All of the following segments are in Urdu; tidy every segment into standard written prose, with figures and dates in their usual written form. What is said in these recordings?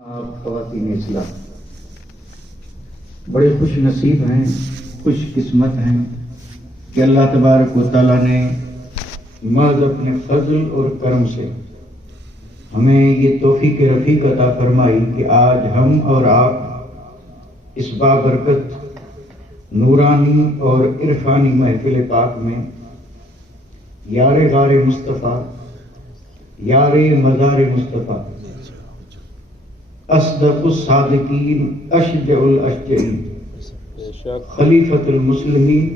آپ خواتین اسلام بڑے خوش نصیب ہیں، خوش قسمت ہیں کہ اللہ تبارک و تعالیٰ نے محض اپنے فضل اور کرم سے ہمیں یہ توفیق رفیق عطا فرمائی کہ آج ہم اور آپ اس بابرکت نورانی اور عرفانی محفل پاک میں یار غار مصطفیٰ، یار مزار مصطفیٰ، اصدق الصادقین، اشجع الاشجعین، خلیفۃ المسلمین،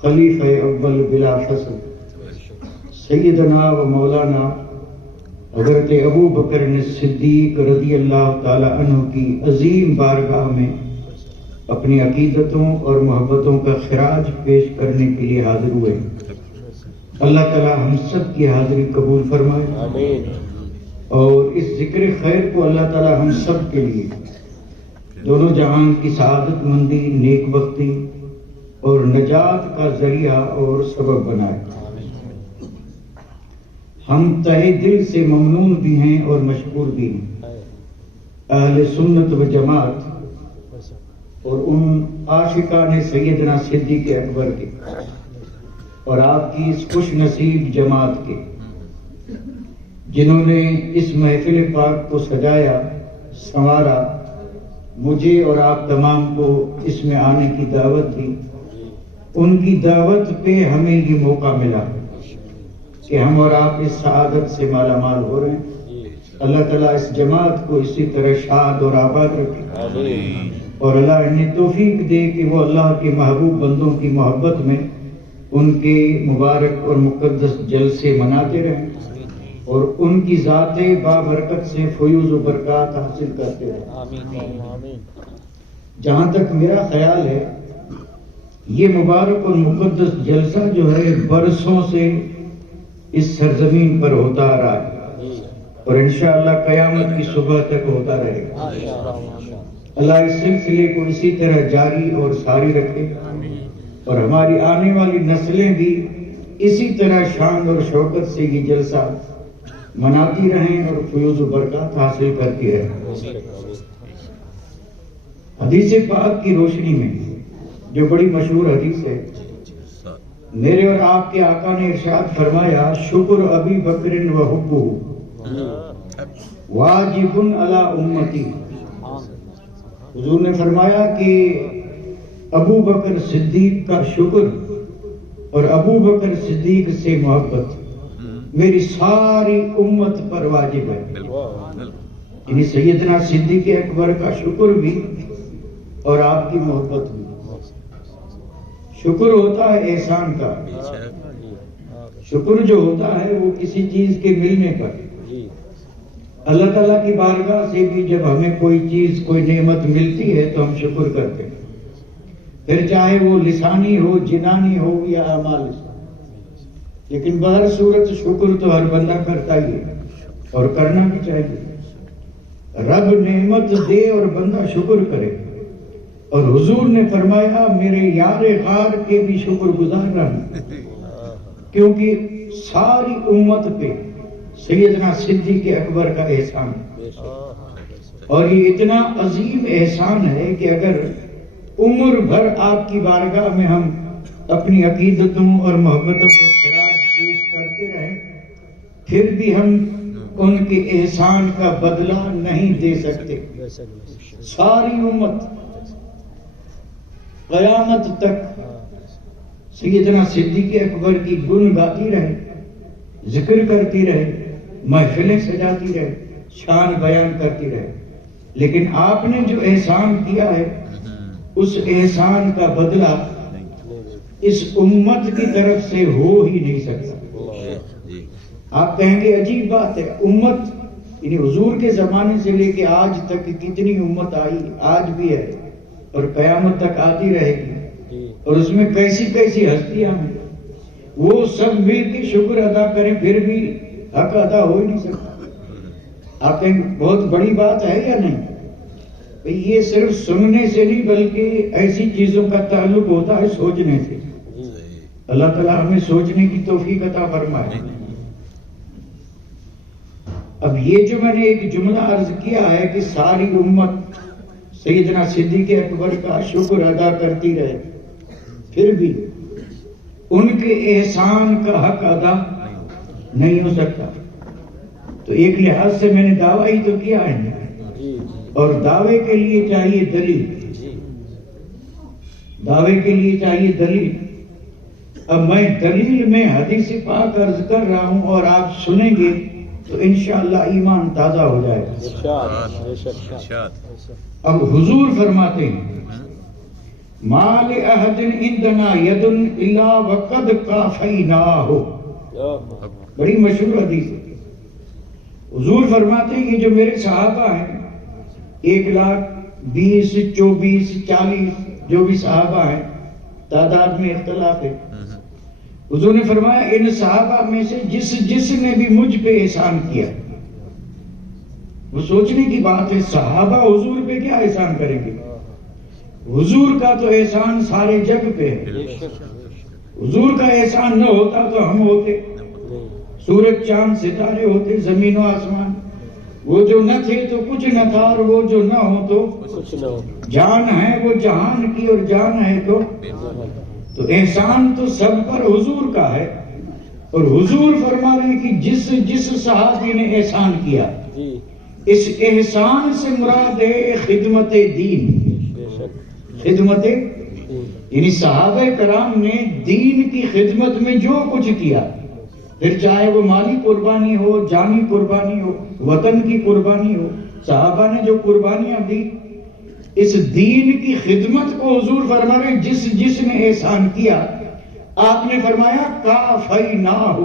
خلیفہ اول بلا فصل، سیدنا و مولانا حضرت ابو بکر صدیق رضی اللہ تعالی عنہ کی عظیم بارگاہ میں اپنی عقیدتوں اور محبتوں کا خراج پیش کرنے کے لیے حاضر ہوئے۔ اللہ تعالی ہم سب کی حاضری قبول فرمائے، آمین۔ اور اس ذکر خیر کو اللہ تعالی ہم سب کے لیے دونوں جہان کی سعادت مندی، نیک بختی اور نجات کا ذریعہ اور سبب بنائے۔ ہم تہہ دل سے ممنون بھی ہیں اور مشکور بھی ہیں اہل سنت و جماعت اور ان عاشقان سیدنا صدیق اکبر کے اور آپ کی اس خوش نصیب جماعت کے، جنہوں نے اس محفل پاک کو سجایا، سنوارا، مجھے اور آپ تمام کو اس میں آنے کی دعوت دی۔ ان کی دعوت پہ ہمیں یہ موقع ملا کہ ہم اور آپ اس سعادت سے مالا مال ہو رہے ہیں۔ اللہ تعالیٰ اس جماعت کو اسی طرح شاد اور آباد رکھے، اور اللہ انہیں توفیق دے کہ وہ اللہ کے محبوب بندوں کی محبت میں ان کے مبارک اور مقدس جلسے مناتے رہیں اور ان کی ذات بابرکت سے فیوز و برکات حاصل کرتے رہیں۔ جہاں تک میرا خیال ہے، یہ مبارک اور مقدس جلسہ جو ہے برسوں سے اس سرزمین پر ہوتا آ رہا ہے اور انشاءاللہ قیامت کی صبح تک ہوتا رہے گا۔ اللہ اس سلسلے کو اسی طرح جاری اور ساری رکھے اور ہماری آنے والی نسلیں بھی اسی طرح شان اور شوکت سے یہ جلسہ مناتی رہیں اور فیوز و برکات حاصل کرتی رہیں۔ حدیث پاک کی روشنی میں جو بڑی مشہور حدیث ہے، میرے اور آپ کے آقا نے ارشاد فرمایا، شکر ابی بکر و حبہ واجب علی امتی۔ حضور نے فرمایا کہ ابو بکر صدیق کا شکر اور ابو بکر صدیق سے محبت میری ساری امت پر واجب ہے۔ یعنی سیدنا صدیق اکبر کا شکر بھی اور آپ کی محبت بھی۔ شکر ہوتا ہے احسان کا، شکر جو ہوتا ہے وہ کسی چیز کے ملنے پر۔ اللہ تعالیٰ کی بارگاہ سے بھی جب ہمیں کوئی چیز، کوئی نعمت ملتی ہے تو ہم شکر کرتے ہیں، پھر چاہے وہ لسانی ہو، جنانی ہو یا اعمال سے۔ لیکن بہر صورت شکر تو ہر بندہ کرتا ہی ہے اور کرنا بھی چاہیے۔ رب نعمت دے اور بندہ شکر کرے، اور حضور نے فرمایا میرے یار غار کے بھی شکر گزار رہا، کیونکہ ساری امت پہ سیدنا صدیق اکبر کا احسان ہے، اور یہ اتنا عظیم احسان ہے کہ اگر عمر بھر آپ کی بارگاہ میں ہم اپنی عقیدتوں اور محبتوں کا خراج پیش کرتے رہیں، پھر بھی ہم ان کے احسان کا بدلہ نہیں دے سکتے۔ ساری امت قیامت تک سیدنا صدیق اکبر کی گن گاتی رہے، ذکر کرتی رہے، محفلیں سجاتی رہے، شان بیان کرتی رہے، لیکن آپ نے جو احسان کیا ہے اس احسان کا بدلہ اس امت کی طرف سے ہو ہی نہیں سکتا۔ آپ کہیں گے عجیب بات ہے، امت یعنی حضور کے زمانے سے لے کے آج تک کتنی امت آئی، آج بھی ہے اور قیامت تک آتی رہے گی، اور اس میں کیسی کیسی ہستیاں ہیں، وہ سب مل کے شکر ادا کریں پھر بھی حق ادا ہو ہی نہیں سکتا۔ آپ کہیں بہت بڑی بات ہے یا نہیں؟ یہ صرف سننے سے نہیں بلکہ ایسی چیزوں کا تعلق ہوتا ہے سوچنے سے۔ اللہ تعالیٰ ہمیں سوچنے کی توفیق عطا فرمائے۔ اب یہ جو میں نے ایک جملہ عرض کیا ہے کہ ساری امت سیدنا صدیق اکبر کا شکر ادا کرتی رہے، پھر بھی ان کے احسان کا حق ادا نہیں ہو سکتا، تو ایک لحاظ سے میں نے دعویٰ ہی تو کیا ہے، اور دعوے کے لیے چاہیے دلیل، دعوے کے لیے چاہیے دلیل۔ اب میں دلیل میں حدیث پاک عرض کر رہا ہوں اور آپ سنیں گے تو انشاءاللہ ایمان تازہ ہو جائے گا۔ اب حضور فرماتے ہیں ما لأحد عندنا ید الا وقد کافیناہ، بڑی مشہور حدیث ہے۔ حضور فرماتے ہیں یہ جو میرے صحابہ ہیں 1,20,000 24,000 40 جو بھی صحابہ ہیں، تعداد میں اختلاف ہے، حضور نے فرمایا ان صحابہ میں سے جس نے بھی مجھ پہ احسان کیا، وہ سوچنے کی بات ہے صحابہ حضور پہ کیا احسان کریں گے، حضور کا تو احسان سارے جگ پہ ہے، حضور کا احسان نہ ہوتا تو ہم ہوتے، سورج چاند ستارے ہوتے، زمین و آسمان، وہ جو نہ تھے تو کچھ نہ تھا، اور وہ جو نہ ہو تو کچھ نہ ہو، جان ہے وہ جہان کی اور جان ہے تو احسان تو سب پر حضور کا ہے، اور حضور فرما رہے ہیں کہ جس صحابی نے احسان کیا، اس احسان سے مراد ہے خدمت دین، خدمت یعنی صحابہ کرام نے دین کی خدمت میں جو کچھ کیا، پھر چاہے وہ مالی قربانی ہو، جانی قربانی ہو، وطن کی قربانی ہو، صحابہ نے جو قربانیاں دی اس دین کی خدمت کو حضور فرما رہے ہیں جس نے احسان کیا، آپ نے فرمایا کافیناہ،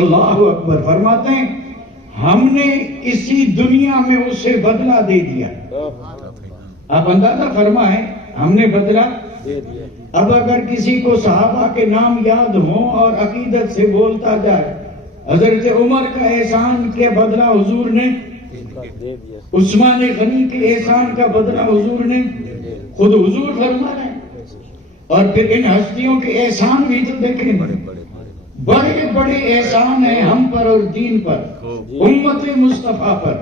اللہ اکبر، فرماتے ہیں ہم نے اسی دنیا میں اسے بدلہ دے دیا۔ آپ اندازہ فرمائیں ہم نے بدلہ دے دیا۔ اب اگر کسی کو صحابہ کے نام یاد ہوں اور عقیدت سے بولتا جائے، حضرت عمر کا احسان کے بدلہ حضور نے دے دیا، عثمان غنی کے احسان کا بدلہ حضور نے خود حضور فرما رہے ہیں، اور پھر ان ہستیوں کے احسان بھی تو دیکھیں، بڑے بڑے احسان ہیں ہم پر اور دین پر، امت مصطفیٰ پر،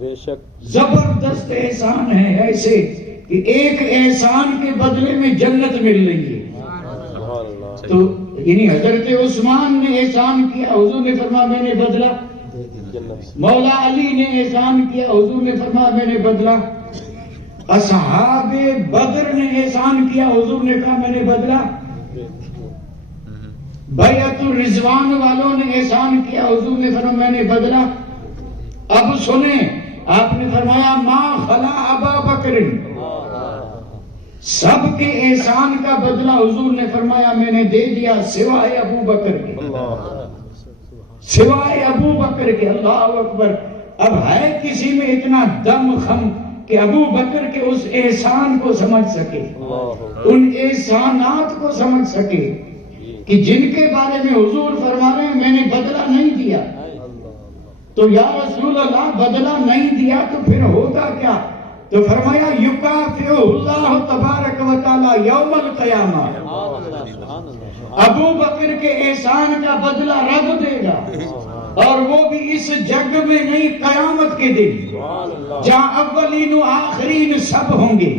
بے شک زبردست احسان ہے ایسے کہ ایک احسان کے بدلے میں جنت مل رہی ہے۔ تو یعنی حضرت عثمان نے احسان کیا، حضور نے فرمایا میں نے بدلہ، مولا علی نے احسان کیا، حضور نے فرمایا میں نے بدلہ، اصحاب بدر نے احسان کیا، حضور نے کہا میں نے بدلہ، بیعت الرضوان والوں نے احسان کیا، حضور نے فرمایا میں نے بدلہ۔ اب سنیں، آپ نے فرمایا ما خلا ابا بکر، سب کے احسان کا بدلہ حضور نے فرمایا میں نے دے دیا سوائے ابو بکر کے، سوائے ابو بکر کے، اللہ اکبر۔ اب ہے کسی میں اتنا دم خم کہ ابو بکر کے اس احسان کو سمجھ سکے، ان احسانات کو سمجھ سکے کہ جن کے بارے میں حضور فرما رہے ہیں میں نے بدلہ نہیں دیا، تو یا رسول اللہ بدلہ نہیں دیا تو پھر ہوگا کیا؟ تو فرمایا یکافئ اللہ تبارک و تعالی یوم القیامہ، ابو بکر کے احسان کا بدلہ رب دے گا، اور وہ بھی اس جگ میں نہیں، قیامت کے دن جہاں اولین و آخرین سب ہوں گے،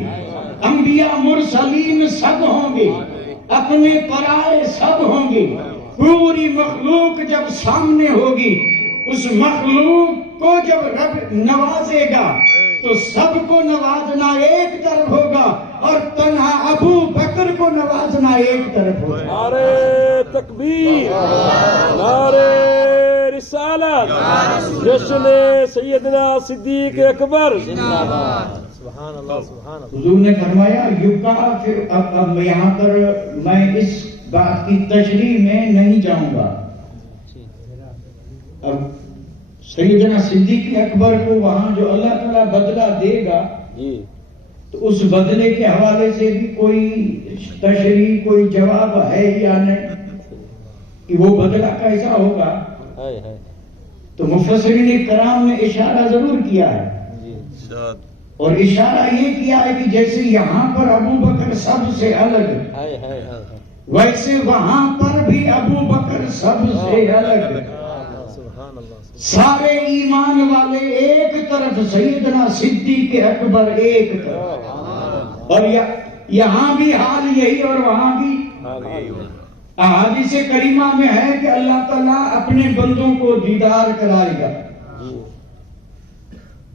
انبیاء مرسلین سب ہوں گے، اپنے پرائے سب ہوں گے، پوری مخلوق جب سامنے ہوگی، اس مخلوق کو جب رب نوازے گا تو سب کو نوازنا ایک طرف ہوگا، اور تنہا ابو بکر کو نوازنا ایک طرف ہوگا۔ نعرہ تکبیر، نعرہ رسالت، جشن سیدنا صدیق اکبر، سبحان اللہ سبحان اللہ۔ حضور نے فرمایا یکافئ، اب یہاں پر میں اس بات کی تشریح میں نہیں جاؤں گا، اب سیدنا صدیق اکبر کو وہاں جو اللہ تعالیٰ بدلہ دے گا تو اس بدلے کے حوالے سے بھی کوئی تشریح، کوئی جواب ہے یا نہیں کہ وہ بدلہ کیسا ہوگا؟ تو مفسرین کرام نے اشارہ ضرور کیا ہے، اور اشارہ یہ کیا ہے کہ جیسے یہاں پر ابو بکر سب سے الگ، ویسے وہاں پر بھی ابو بکر سب سے الگ، سارے ایمان والے ایک طرف، سیدنا صدیق اکبر ایک طرف، اور یہاں بھی حال یہی اور وہاں بھی احادیث کریمہ میں ہے کہ اللہ تعالیٰ اپنے بندوں کو دیدار کرائے گا۔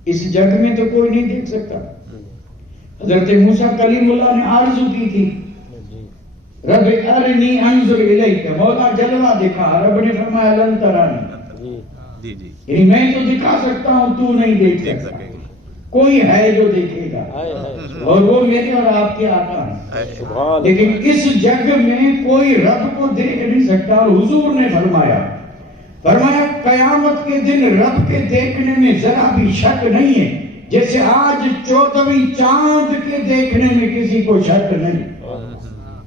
اس جگ میں تو کوئی نہیں دیکھ سکتا۔ حضرت موسیٰ کلیم اللہ نے آرزو کی تھی، رب ارنی انظر الیک، مولا جلوہ دکھا، رب نے فرمایا لن ترانی، یعنی میں تو دکھا سکتا ہوں، تو نہیں دیکھ سکتا۔ کوئی ہے جو دیکھے گا، اور وہ میرے اور آپ کے آقا ہیں، لیکن اس جگ میں کوئی رب کو دیکھ نہیں سکتا۔ اور حضور نے فرمایا قیامت کے دن رب کے دیکھنے میں ذرا بھی شک نہیں ہے، جیسے آج 14ویں چاند کے دیکھنے میں کسی کو شک نہیں۔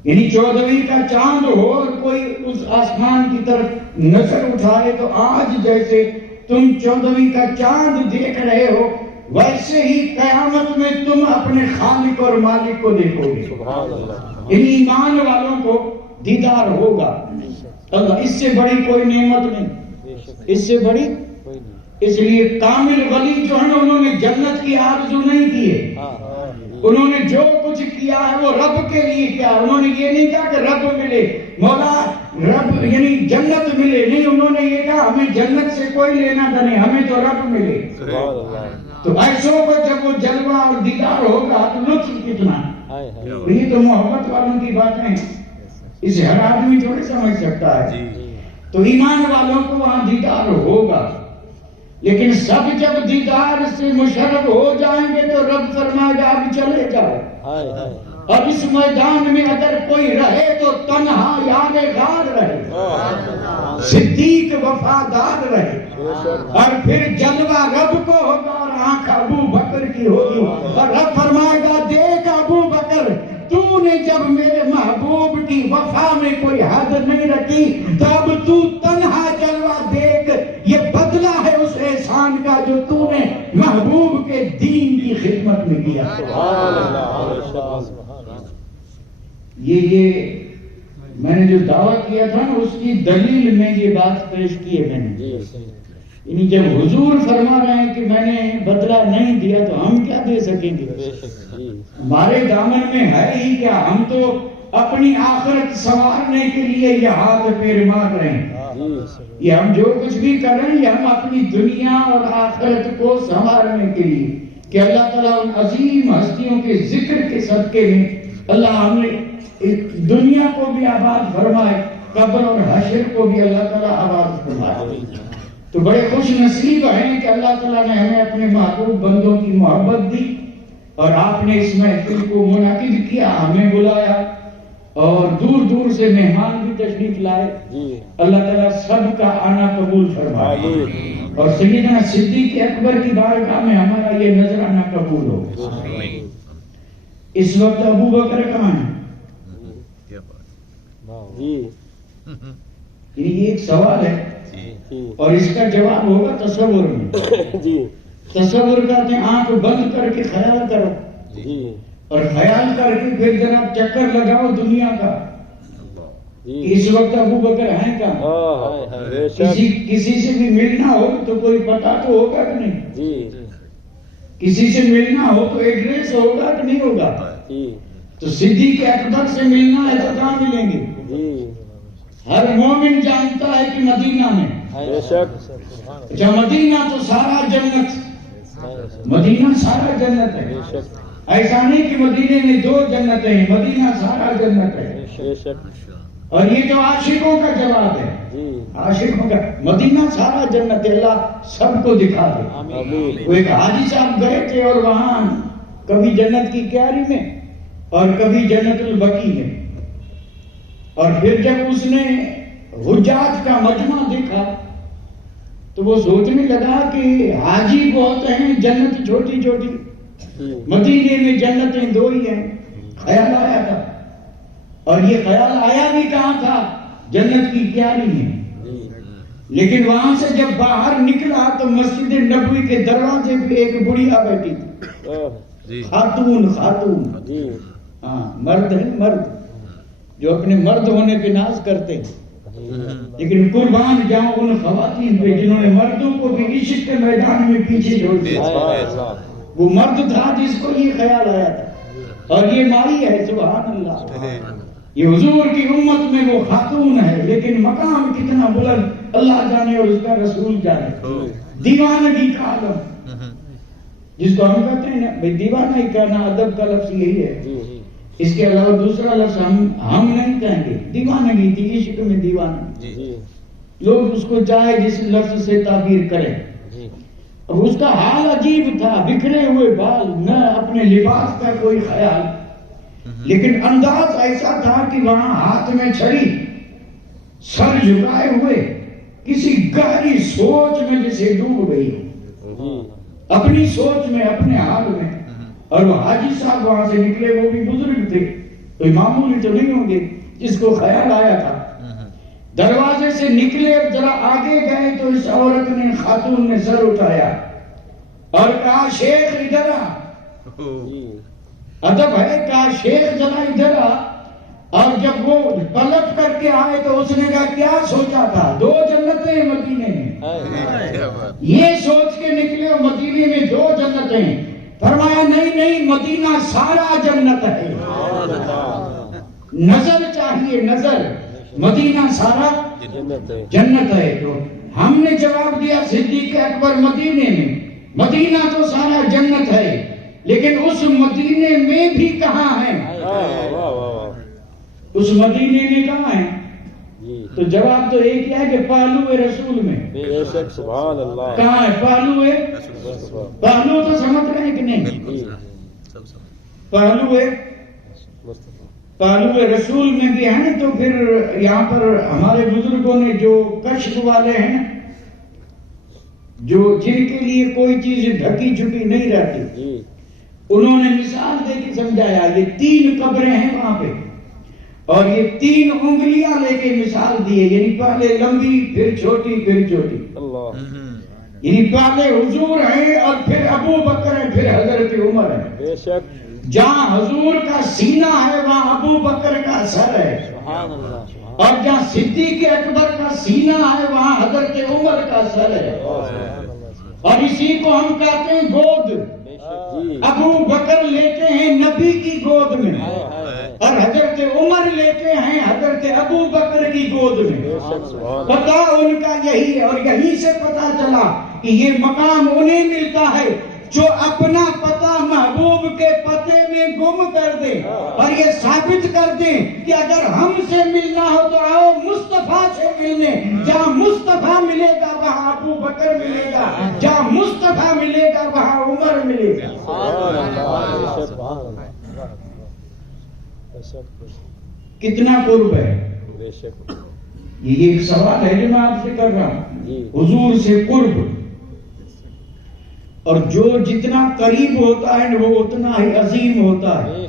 یعنی 14ویں کا چاند ہو اور کوئی اس آسمان کی طرف نظر اٹھائے تو آج جیسے تم 14ویں کا چاند دیکھ رہے ہو، ویسے ہی قیامت میں تم اپنے خالق اور مالک کو دیکھو گے۔ ان ایمان والوں کو دیدار ہوگا۔ اللہ، اس سے بڑی کوئی نعمت نہیں، اس سے بڑی۔ اس لیے کامل ولی جو ہے انہوں نے جنت کی آرزو نہیں کی ہے، انہوں نے جو کچھ کیا ہے وہ رب کے لیے کیا۔ انہوں نے یہ نہیں کہا کہ رب ملے، مولا رب یعنی جنت ملے، نہیں، انہوں نے یہ کہا ہمیں جنت سے کوئی لینا تھا نہیں، ہمیں تو رب ملے۔ تو ایسوں کو جب وہ جلوہ اور دیدار ہوگا تو لطف کتنا۔ یہ تو محبت والوں کی باتیں، اسے ہر آدمی تھوڑے سمجھ سکتا ہے۔ تو ایمان والوں کو وہاں دیدار ہوگا، لیکن سب جب دیدار سے مشرف ہو جائیں گے تو رب فرمائے گا اب چلے جاؤ۔ اور اس میدان میں اگر کوئی رہے تو تنہا یار غار رہے، صدیق وفادار رہے، اور پھر جلوہ رب کو ہوگا اور آنکھ ابو بکر کی ہوگی، اور رب فرمائے گا دیکھ ابو بکر، تو نے جب میرے محبوب کی وفا میں کوئی حد نہیں رکھی تو اب تو تنہا جلوہ دیکھ، یہ بدلہ ہے اس احسان کا جو تو نے محبوب کے دین کی خدمت میں کیا۔ یہ میں نے جو دعویٰ کیا تھا نا اس کی دلیل میں یہ بات پیش کی ہے میں نے۔ یعنی جب حضور فرما رہے ہیں کہ میں نے بدلہ نہیں دیا تو ہم کیا دے سکیں گے؟ ہمارے دامن میں ہے ہی کیا؟ ہم تو اپنی آخرت سنوارنے کے لیے یہ ہاتھ پیر مار رہے ہیں۔ یہ ہم جو کچھ بھی کر رہے ہیں یہ ہم اپنی دنیا اور آخرت کو سنوارنے کے لیے، کہ اللہ تعالیٰ ان عظیم ہستیوں کے ذکر کے صدقے میں اللہ ہم نے دنیا کو بھی آباد فرمائے، قبر اور حشر کو بھی اللہ تعالیٰ آباد فرمائے۔ تو بڑے خوش نصیب ہیں کہ اللہ تعالیٰ نے ہمیں اپنے محبوب بندوں کی محبت دی، اور آپ نے اس محفل کو منعقد کیا، ہمیں بلایا، اور دور دور سے مہمان بھی تشریف لائے۔ اللہ تعالیٰ سب کا آنا قبول فرمائے، اور سیدنا صدیق اکبر کی بارگاہ میں ہمارا یہ نذرانہ قبول ہو۔ اس وقت ابو بکر کہاں ہیں؟ یہ ایک سوال ہے اور اس کا جواب ہوگا تصور میں۔ تصور کرتے ہیں آنکھ بند کر کے خیال کرو، اور خیال کر کے پھر جناب چکر لگاؤ دنیا کا۔ اس وقت ابو بکر ہیں کہاں؟ کسی سے بھی ملنا ہو تو کوئی پتہ تو ہوگا کہ نہیں؟ کسی سے ملنا ہو تو ایڈریس ہوگا کہ نہیں ہوگا؟ تو صدیق اکبر سے ملنا ہے تو کہاں ملیں گے؟ ہر مومن جانتا ہے کہ مدینہ میں، اچھا مدینہ تو سارا جنت، مدینہ سارا جنت ہے، ایسا نہیں کہ مدینے میں دو جنتیں ہیں، مدینہ سارا جنت ہے۔ اور یہ جو عاشقوں کا جواب ہے، عاشقوں کا مدینہ سارا جنت ہے، اللہ سب کو دکھا دے۔ وہ ایک حاجی صاحب گئے تھے اور وہاں کبھی جنت کی کیاری میں اور کبھی جنت البقیع میں، اور پھر جب اس نے حجاج کا مجمع دیکھا تو وہ سوچنے لگا کہ حاجی بہت ہیں، جنت چھوٹی چھوٹی، مدینے میں جنتیں دو ہی ہیں۔ خیال آیا تھا، اور یہ خیال آیا بھی کہاں تھا؟ جنت کی کیاری میں۔ لیکن وہاں سے جب باہر نکلا تو مسجد نبوی کے دروازے پہ ایک بڑھیا بیٹھی تھی، خاتون، ہاں مرد ہے، مرد جو اپنے مرد ہونے پہ ناز کرتے ہیں، لیکن قربان جاؤں ان خواتین پہ جنہوں نے مردوں کو بھی عشق کے میدان میں پیچھے چھوڑ دیا. وہ مرد تھا جس کو یہ خیال آیا تھا اور یہ مائی ہے. سبحان اللہ. یہ حضور کی امت میں وہ خاتون ہے لیکن مقام کتنا بلند اللہ جانے اور اس کا رسول جانے. دیوانگی کا عالم جس کو ہم کہتے ہیں نا بھئی دیوانہ ہی کہنا ادب کا لفظ یہی ہے. اس کے علاوہ دوسرا لفظ ہم نہیں کہیں گے. دیوانگی تھی عشق میں دیوانگی. لوگ اس کو چاہے جس لفظ سے تعبیر کریں. اب اس کا حال عجیب تھا. بکھرے ہوئے بال نہ اپنے لباس کا کوئی خیال لیکن انداز ایسا تھا کہ وہاں ہاتھ میں چھڑی سر جھکائے ہوئے کسی گہری سوچ میں جسے ڈوب گئی اپنی سوچ میں اپنے حال میں. اور وہ حاجی صاحب وہاں سے نکلے وہ بھی بزرگ تھے کوئی معمولی تو نہیں ہوں گے جس کو خیال آیا تھا. دروازے سے نکلے ذرا آگے گئے تو اس عورت نے خاتون نے سر اٹھایا اور کہا شیخ ادھر آ. ادب ہے. کہا شیخ ذرا ادھر آ. اور جب وہ پلٹ کر کے آئے تو اس نے کہا کیا سوچا تھا 2 جنتیں مدینے میں. یہ سوچ کے نکلے اور مدینے میں 2 جنتیں. فرمایا نہیں مدینہ سارا جنت ہے. نظر چاہیے نظر. مدینہ سارا جنت ہے. تو ہم نے جواب دیا صدیق اکبر مدینے میں. مدینہ تو سارا جنت ہے لیکن اس مدینے میں بھی کہاں ہے. اس مدینے میں کہاں ہے. تو جواب تو ایک ہی ہے کہ پہلو رسول میں. سبحان اللہ. کہاں ہے پہلو ہے. پہلو تو سمجھ رہے ہیں کہ نہیں. پہلو ہے پہلو رسول میں بھی ہے. تو پھر یہاں پر ہمارے بزرگوں نے جو کشف والے ہیں جو جن کے لیے کوئی چیز ڈھکی چھپی نہیں رہتی انہوں نے مثال دے کے سمجھایا. یہ 3 قبریں ہیں وہاں پہ اور یہ 3 انگلیاں لے کے مثال دیے. یعنی پہلے لمبی پھر چھوٹی پھر چھوٹی. یعنی پہلے حضور ہیں اور پھر ابو بکر ہے پھر حضرت عمر ہے. بے شک. جہاں حضور کا سینہ ہے وہاں ابو بکر کا سر ہے اور جہاں صدیق اکبر کا سینہ ہے وہاں حضرت عمر کا سر ہے. اور اسی کو ہم کہتے ہیں گود. ابو بکر لیتے ہیں نبی کی گود میں اور حضرت عمر لیتے ہیں حضرت ابو بکر کی گود میں. پتہ ان کا یہی ہے اور یہیں سے پتہ چلا کہ یہ مقام انہیں ملتا ہے جو اپنا پتہ محبوب کے پتے میں گم کر دے اور یہ ثابت کر دیں کہ اگر ہم سے ملنا ہو تو آؤ مصطفیٰ سے ملنے. جہاں مصطفیٰ ملے گا وہاں ابو بکر ملے گا. جہاں مصطفیٰ ملے گا وہاں عمر ملے گا. کتنا قرب ہے. یہ ایک سوال ہے جو میں آپ سے کر رہا ہوں. حضور سے قرب اور جو جتنا قریب ہوتا ہے وہ اتنا ہی عظیم ہوتا ہے.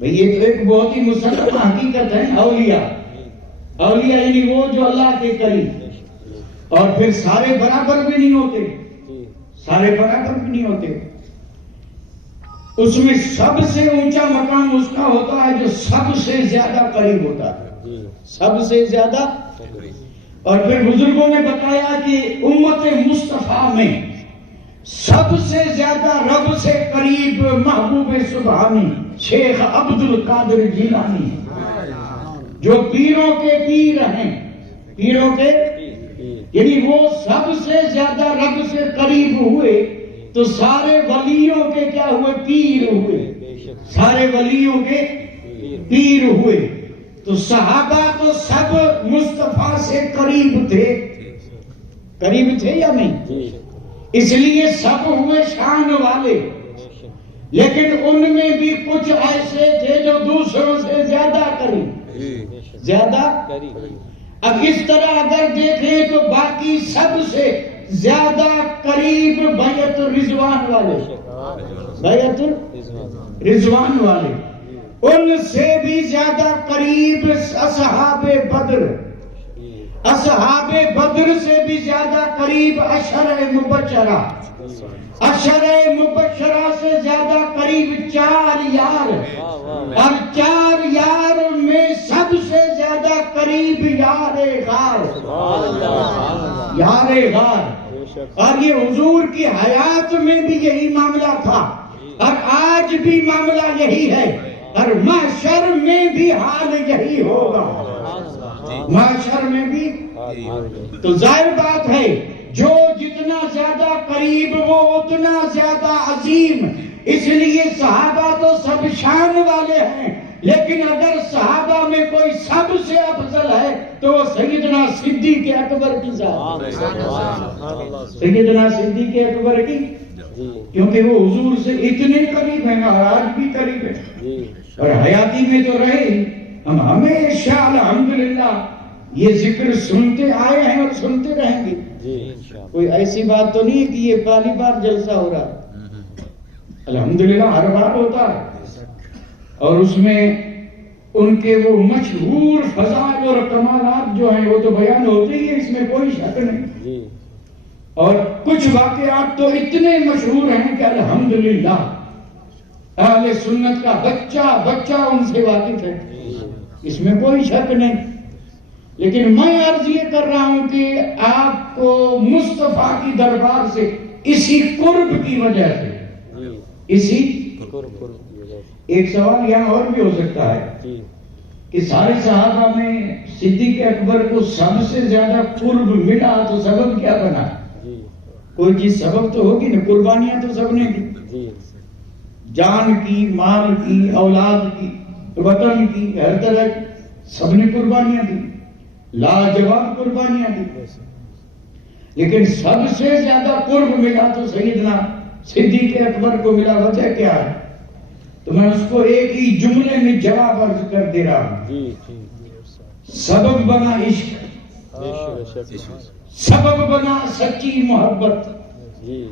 یہ تو ایک بہت ہی مسلم حقیقت ہے. اولیاء یعنی وہ جو اللہ کے قریب اور پھر سارے برابر بھی نہیں ہوتے. سارے برابر بھی نہیں ہوتے. اس میں سب سے اونچا مقام اس کا ہوتا ہے جو سب سے زیادہ قریب ہوتا ہے. سب سے زیادہ. اور پھر بزرگوں نے بتایا کہ امت مصطفیٰ میں سب سے زیادہ رب سے قریب محبوب سبحانی شیخ عبد القادر جیلانی جو پیروں کے پیر ہیں. پیروں کے یعنی وہ سب سے زیادہ رب سے قریب ہوئے تو سارے ولیوں کے کیا ہوئے پیر ہوئے. سارے ولیوں کے پیر ہوئے. تو صحابہ تو سب مصطفیٰ سے قریب تھے. قریب تھے یا نہیں. اس لیے سب ہوئے شان والے لیکن ان میں بھی کچھ ایسے تھے جو دوسروں سے زیادہ قریب. زیادہ اب اس طرح اگر دیکھیں تو باقی سب سے زیادہ قریب بیعت رضوان والے. بیعت رضوان والے. ان سے بھی زیادہ قریب اصحاب بدر. اصحاب بدر سے بھی زیادہ قریب عشرہ مبشرہ. عشرہ مبشرہ سے زیادہ قریب 4 یار. اور 4 یار میں سب سے زیادہ قریب قریب یار غار، یار غار. اور یہ حضور کی حیات میں بھی یہی معاملہ تھا اور آج بھی معاملہ یہی ہے اور محشر میں بھی حال یہی ہوگا. محشر میں بھی. تو ظاہر بات ہے جو جتنا زیادہ قریب وہ اتنا زیادہ عظیم. اس لیے صحابہ تو سب شان والے ہیں، لیکن اگر صحابہ میں کوئی سب سے افضل ہے تو وہ سیدنا صدیق اکبر کی ذات، سیدنا صدیق اکبر کی، کیونکہ وہ حضور سے اتنے قریب ہیں اور آج بھی قریب ہیں اور حیاتی میں تو رہے. ہم ہمیشہ الحمدللہ یہ ذکر سنتے آئے ہیں اور سنتے رہیں گے. کوئی ایسی بات تو نہیں ہے کہ یہ پہلی بار جلسہ ہو رہا ہے. الحمدللہ ہر بار ہوتا ہے اور اس میں ان کے وہ مشہور فضائل اور کمالات جو ہیں وہ تو بیان ہوتے ہی ہیں، اس میں کوئی شک نہیں. اور کچھ واقعات تو اتنے مشہور ہیں کہ الحمدللہ اہل سنت کا بچہ ان سے واقف ہے، اس میں کوئی شک نہیں. لیکن میں عرض یہ کر رہا ہوں کہ آپ کو مصطفیٰ کی دربار سے اسی قرب کی وجہ سے، اسی ایک سوال یہاں اور بھی ہو سکتا ہے کہ سارے صحابہ میں صدیق اکبر کو سب سے زیادہ قرب ملا تو سبب کیا بنا؟ کوئی چیز سبب تو ہوگی نا. قربانیاں تو سب نے کی، جان کی، مال کی، اولاد کی، وطن کی، ہر طرح کی سب نے قربانیاں دی، لاجواب قربانیاں دی. لیکن سب سے زیادہ قرب ملا تو سیدنا صدیق اکبر کو ملا. وجہ کیا ہے؟ تو میں اس کو ایک ہی جملے میں جواب عرض کر دے رہا ہوں. سبب بنا عشق، سبب بنا سچی محبت،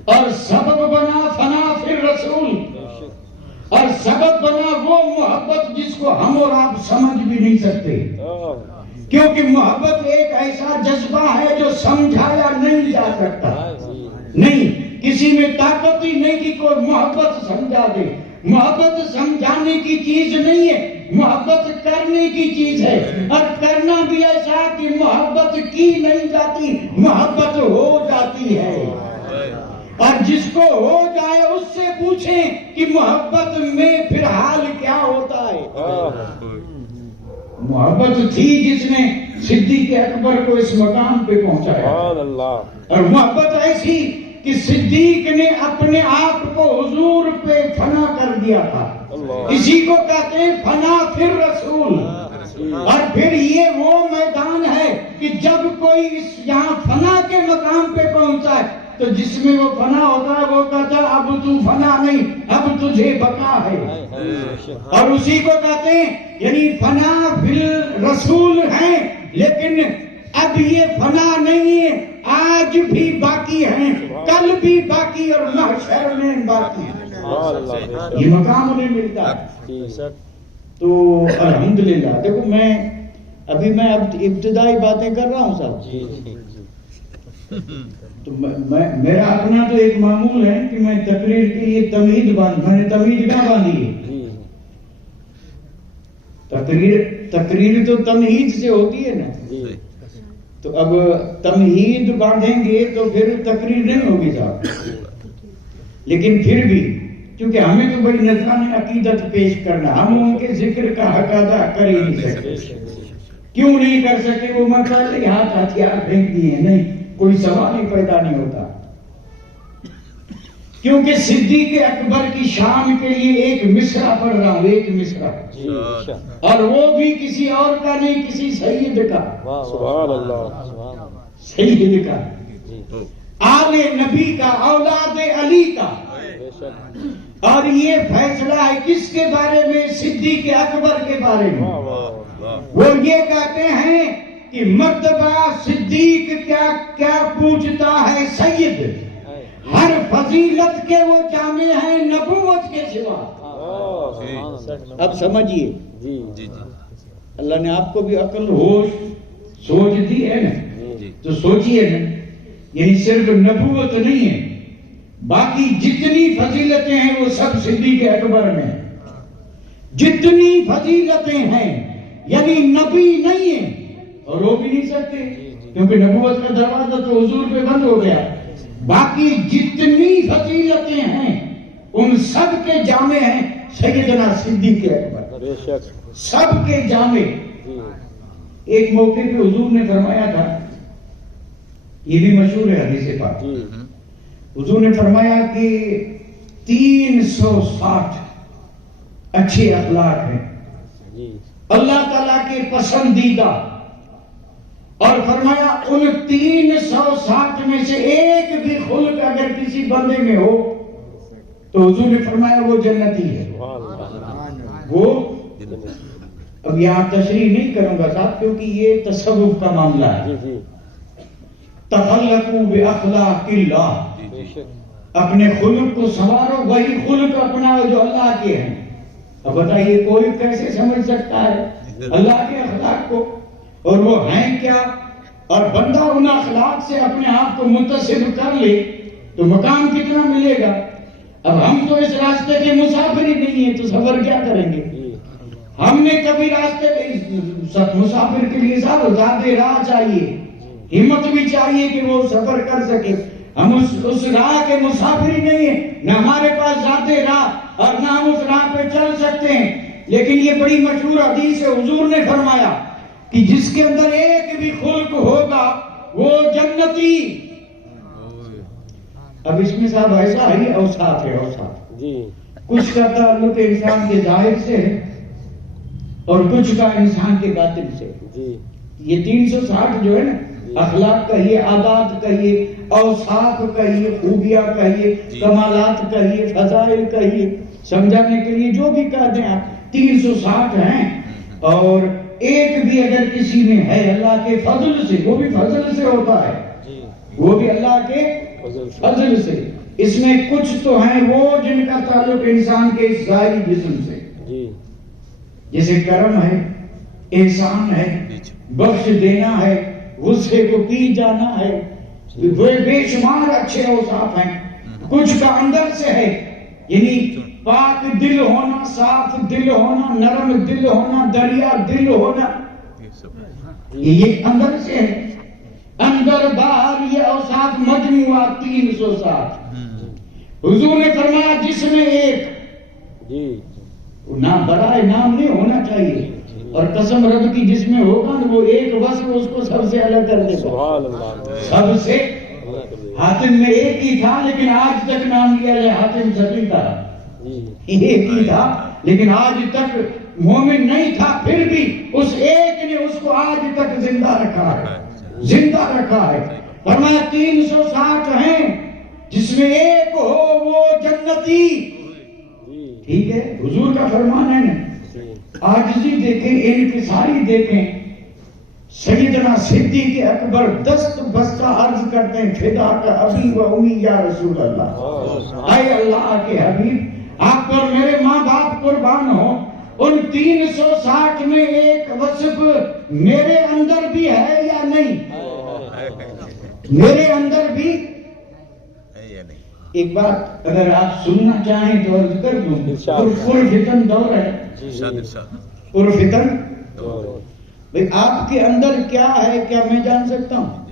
اور سبب بنا فنا فی الرسول، اور سبب بنا وہ محبت جس کو ہم اور آپ سمجھ بھی نہیں سکتے. کیونکہ محبت ایک ایسا جذبہ ہے جو سمجھایا نہیں جا سکتا. نہیں، کسی میں طاقت ہی نہیں کہ کوئی محبت سمجھا دے. محبت سمجھانے کی چیز نہیں ہے، محبت کرنے کی چیز ہے. اور کرنا بھی ایسا کہ محبت کی نہیں جاتی، محبت ہو جاتی ہے. اور جس کو ہو جائے اس سے پوچھیں کہ محبت میں پھر حال کیا ہوتا ہے. محبت تھی جس نے صدیق اکبر کو اس مقام پہ پہنچایا، اور محبت ایسی کہ صدیق نے اپنے آپ کو حضور پہ فنا کر دیا تھا. اسی کو کہتے ہیں فنا فی الرسول. اور پھر یہ وہ میدان ہے کہ جب کوئی یہاں فنا کے مقام پہ پہنچا ہے تو جس میں وہ فنا ہوتا ہے وہ کہتا ہے اب تو فنا نہیں، اب تجھے بقا ہے. اور اسی کو کہتے ہیں یعنی فنا فی الرسول ہے، لیکن اب یہ فنا نہیں ہے، آج بھی باقی ہیں، کل بھی باقی اور محشر میں باقی ہیں. یہ مقام انہیں ملتا ہے. تو الحمدللہ دیکھو میں اب ابتدائی باتیں کر رہا ہوں صاحب. تو میرا اپنا تو ایک معمول ہے کہ میں تقریر کے لیے تمہید میں نے تمہید کہاں باندھی ہے. تقریر تو تمہید سے ہوتی ہے نا. تو اب تمہید باندھیں گے تو پھر تقریر نہیں ہوگی صاحب. لیکن پھر بھی کیونکہ ہمیں تو بڑی نذران عقیدت پیش کرنا، ہم ان کے ذکر کا حق ادا کر ہی نہیں سکتے. کیوں نہیں کر سکے؟ وہ مطلب ہاتھ ہتھیار پھینک دیے، نہیں کوئی سوال ہی پیدا نہیں ہوتا. کیونکہ صدیق اکبر کی شان کے لیے ایک مصرع پڑھ رہا ہوں، ایک مصرع، اور وہ بھی کسی اور کا نہیں، کسی سید کا. سبحان اللہ، سید کا، آل نبی کا، اولاد علی کا. اور یہ فیصلہ ہے کس کے بارے میں؟ صدیق اکبر کے بارے میں. وہ یہ کہتے ہیں کہ مرتبہ صدیق کیا پوچھتا ہے سید، ہر فضیلت کے وہ جامع ہیں نبوت کے سوا. اب سمجھیے، اللہ نے آپ کو بھی عقل ہوش سوچ دی ہے نا، تو سوچئے نا، یعنی صرف نبوت نہیں ہے، باقی جتنی فضیلتیں ہیں وہ سب صدیق اکبر میں. جتنی فضیلتیں ہیں یعنی نبی نہیں ہے، اور رو بھی نہیں سکتے کیونکہ نبوت کا دروازہ تو حضور پہ بند ہو گیا. باقی جتنی فضیلتیں ہیں ان سب کے جامع ہیں سیدنا صدیق اکبر, سب کے جامع. ایک موقع پہ حضور نے فرمایا تھا, یہ بھی مشہور ہے حدیث پاک, حضور نے فرمایا کہ 360 اچھے اخلاق ہیں اللہ تعالیٰ کے پسندیدہ, اور فرمایا ان 360 میں سے ایک بھی خلق اگر کسی بندے میں ہو تو حضور نے فرمایا وہ جنتی ہے. وہ اب یہاں تشریح نہیں کروں گا صاحب کیونکہ یہ تصوف کا معاملہ ہے. تخلقوا باخلاق اللہ, اپنے خلق کو سنوارو, وہی خلق اپنا جو اللہ کے ہیں. اب بتائیے کوئی کیسے سمجھ سکتا ہے اللہ کے اخلاق کو, اور وہ ہیں کیا, اور بندہ ان اخلاق سے اپنے آپ کو متصف کر لے تو مقام کتنا ملے گا. اب ہم تو اس راستے کے مسافر ہی نہیں ہیں تو سفر کیا کریں گے. ہم نے کبھی راستے مسافر کے لیے صاحب زیادہ راہ چاہیے, ہمت بھی چاہیے کہ وہ سفر کر سکے. ہم اس راہ کے مسافر ہی نہیں ہیں, نہ ہمارے پاس ذاتی راہ اور نہ ہم اس راہ پہ چل سکتے ہیں. لیکن یہ بڑی مشہور حدیث ہے, حضور نے فرمایا کہ جس کے اندر ایک بھی خلق ہوگا وہ جنتی. اب اس میں صاحب ایسا ہے اوصاف ہے, اوصاف کچھ کا تعلق انسان کے ظاہر سے ہے اور کچھ کا انسان کے باطن سے. یہ 360 جو ہے نا, اخلاق کہیے, عادات کہیے, اوصاف کہیے, خوبیاں کہیے, کمالات کہیے, فضائل کہیے, سمجھانے کے لیے جو بھی کہہ دیں آپ, 360 ہیں. اور ایک بھی اگر کسی میں ہے اللہ کے فضل سے, وہ بھی فضل سے ہوتا ہے, وہ بھی اللہ کے فضل سے. اس میں کچھ تو ہیں وہ جن کا تعلق انسان کے اس ظاہری جسم سے, جیسے کرم ہے, احسان ہے, بخش دینا ہے, غصے کو پی جانا ہے, وہ بے شمار اچھے اوصاف ہیں. کچھ کا اندر سے ہے, یعنی پاک دل ہونا, صاف دل ہونا, نرم دل ہونا, دریا دل ہونا, یہ اندر سے ہے. اندر باہر یہ اوصاف مجموعہ 360. حضور نے فرمایا جس میں ایک نہ برائے نام نہیں ہونا چاہیے, اور قسم رب کی جس میں ہوگا نا وہ ایک وصف اس کو سب سے الگ کر دے گا. سب سے حاتم میں ایک ہی تھا لیکن آج تک نام لیا جائے حاتم سبھی کا, ایک ہی تھا لیکن آج تک مومن نہیں تھا, پھر بھی اس ایک نے اس کو آج تک زندہ رکھا ہے, زندہ رکھا ہے. فرمایا 360 ہیں جس میں ایک ہو وہ جنتی. ٹھیک ہے, حضور کا فرمان ہے نا. عاجزی دیکھیں, انکساری دیکھیں. سیدنا صدیق اکبر دست بستہ عرض کرتے ہیں فدا کا ابی و امی یا رسول اللہ, اے اللہ کے حبیب آپ پر میرے ماں باپ قربان ہوں. ان 360 میں ایک وصف میرے اندر بھی ہے یا نہیں, میرے اندر بھی. ایک بات اگر آپ سننا چاہیں تو عرض کر دوں, پرفتن دور ہے, پرفتن. بھئی آپ کے اندر کیا ہے کیا میں جان سکتا ہوں؟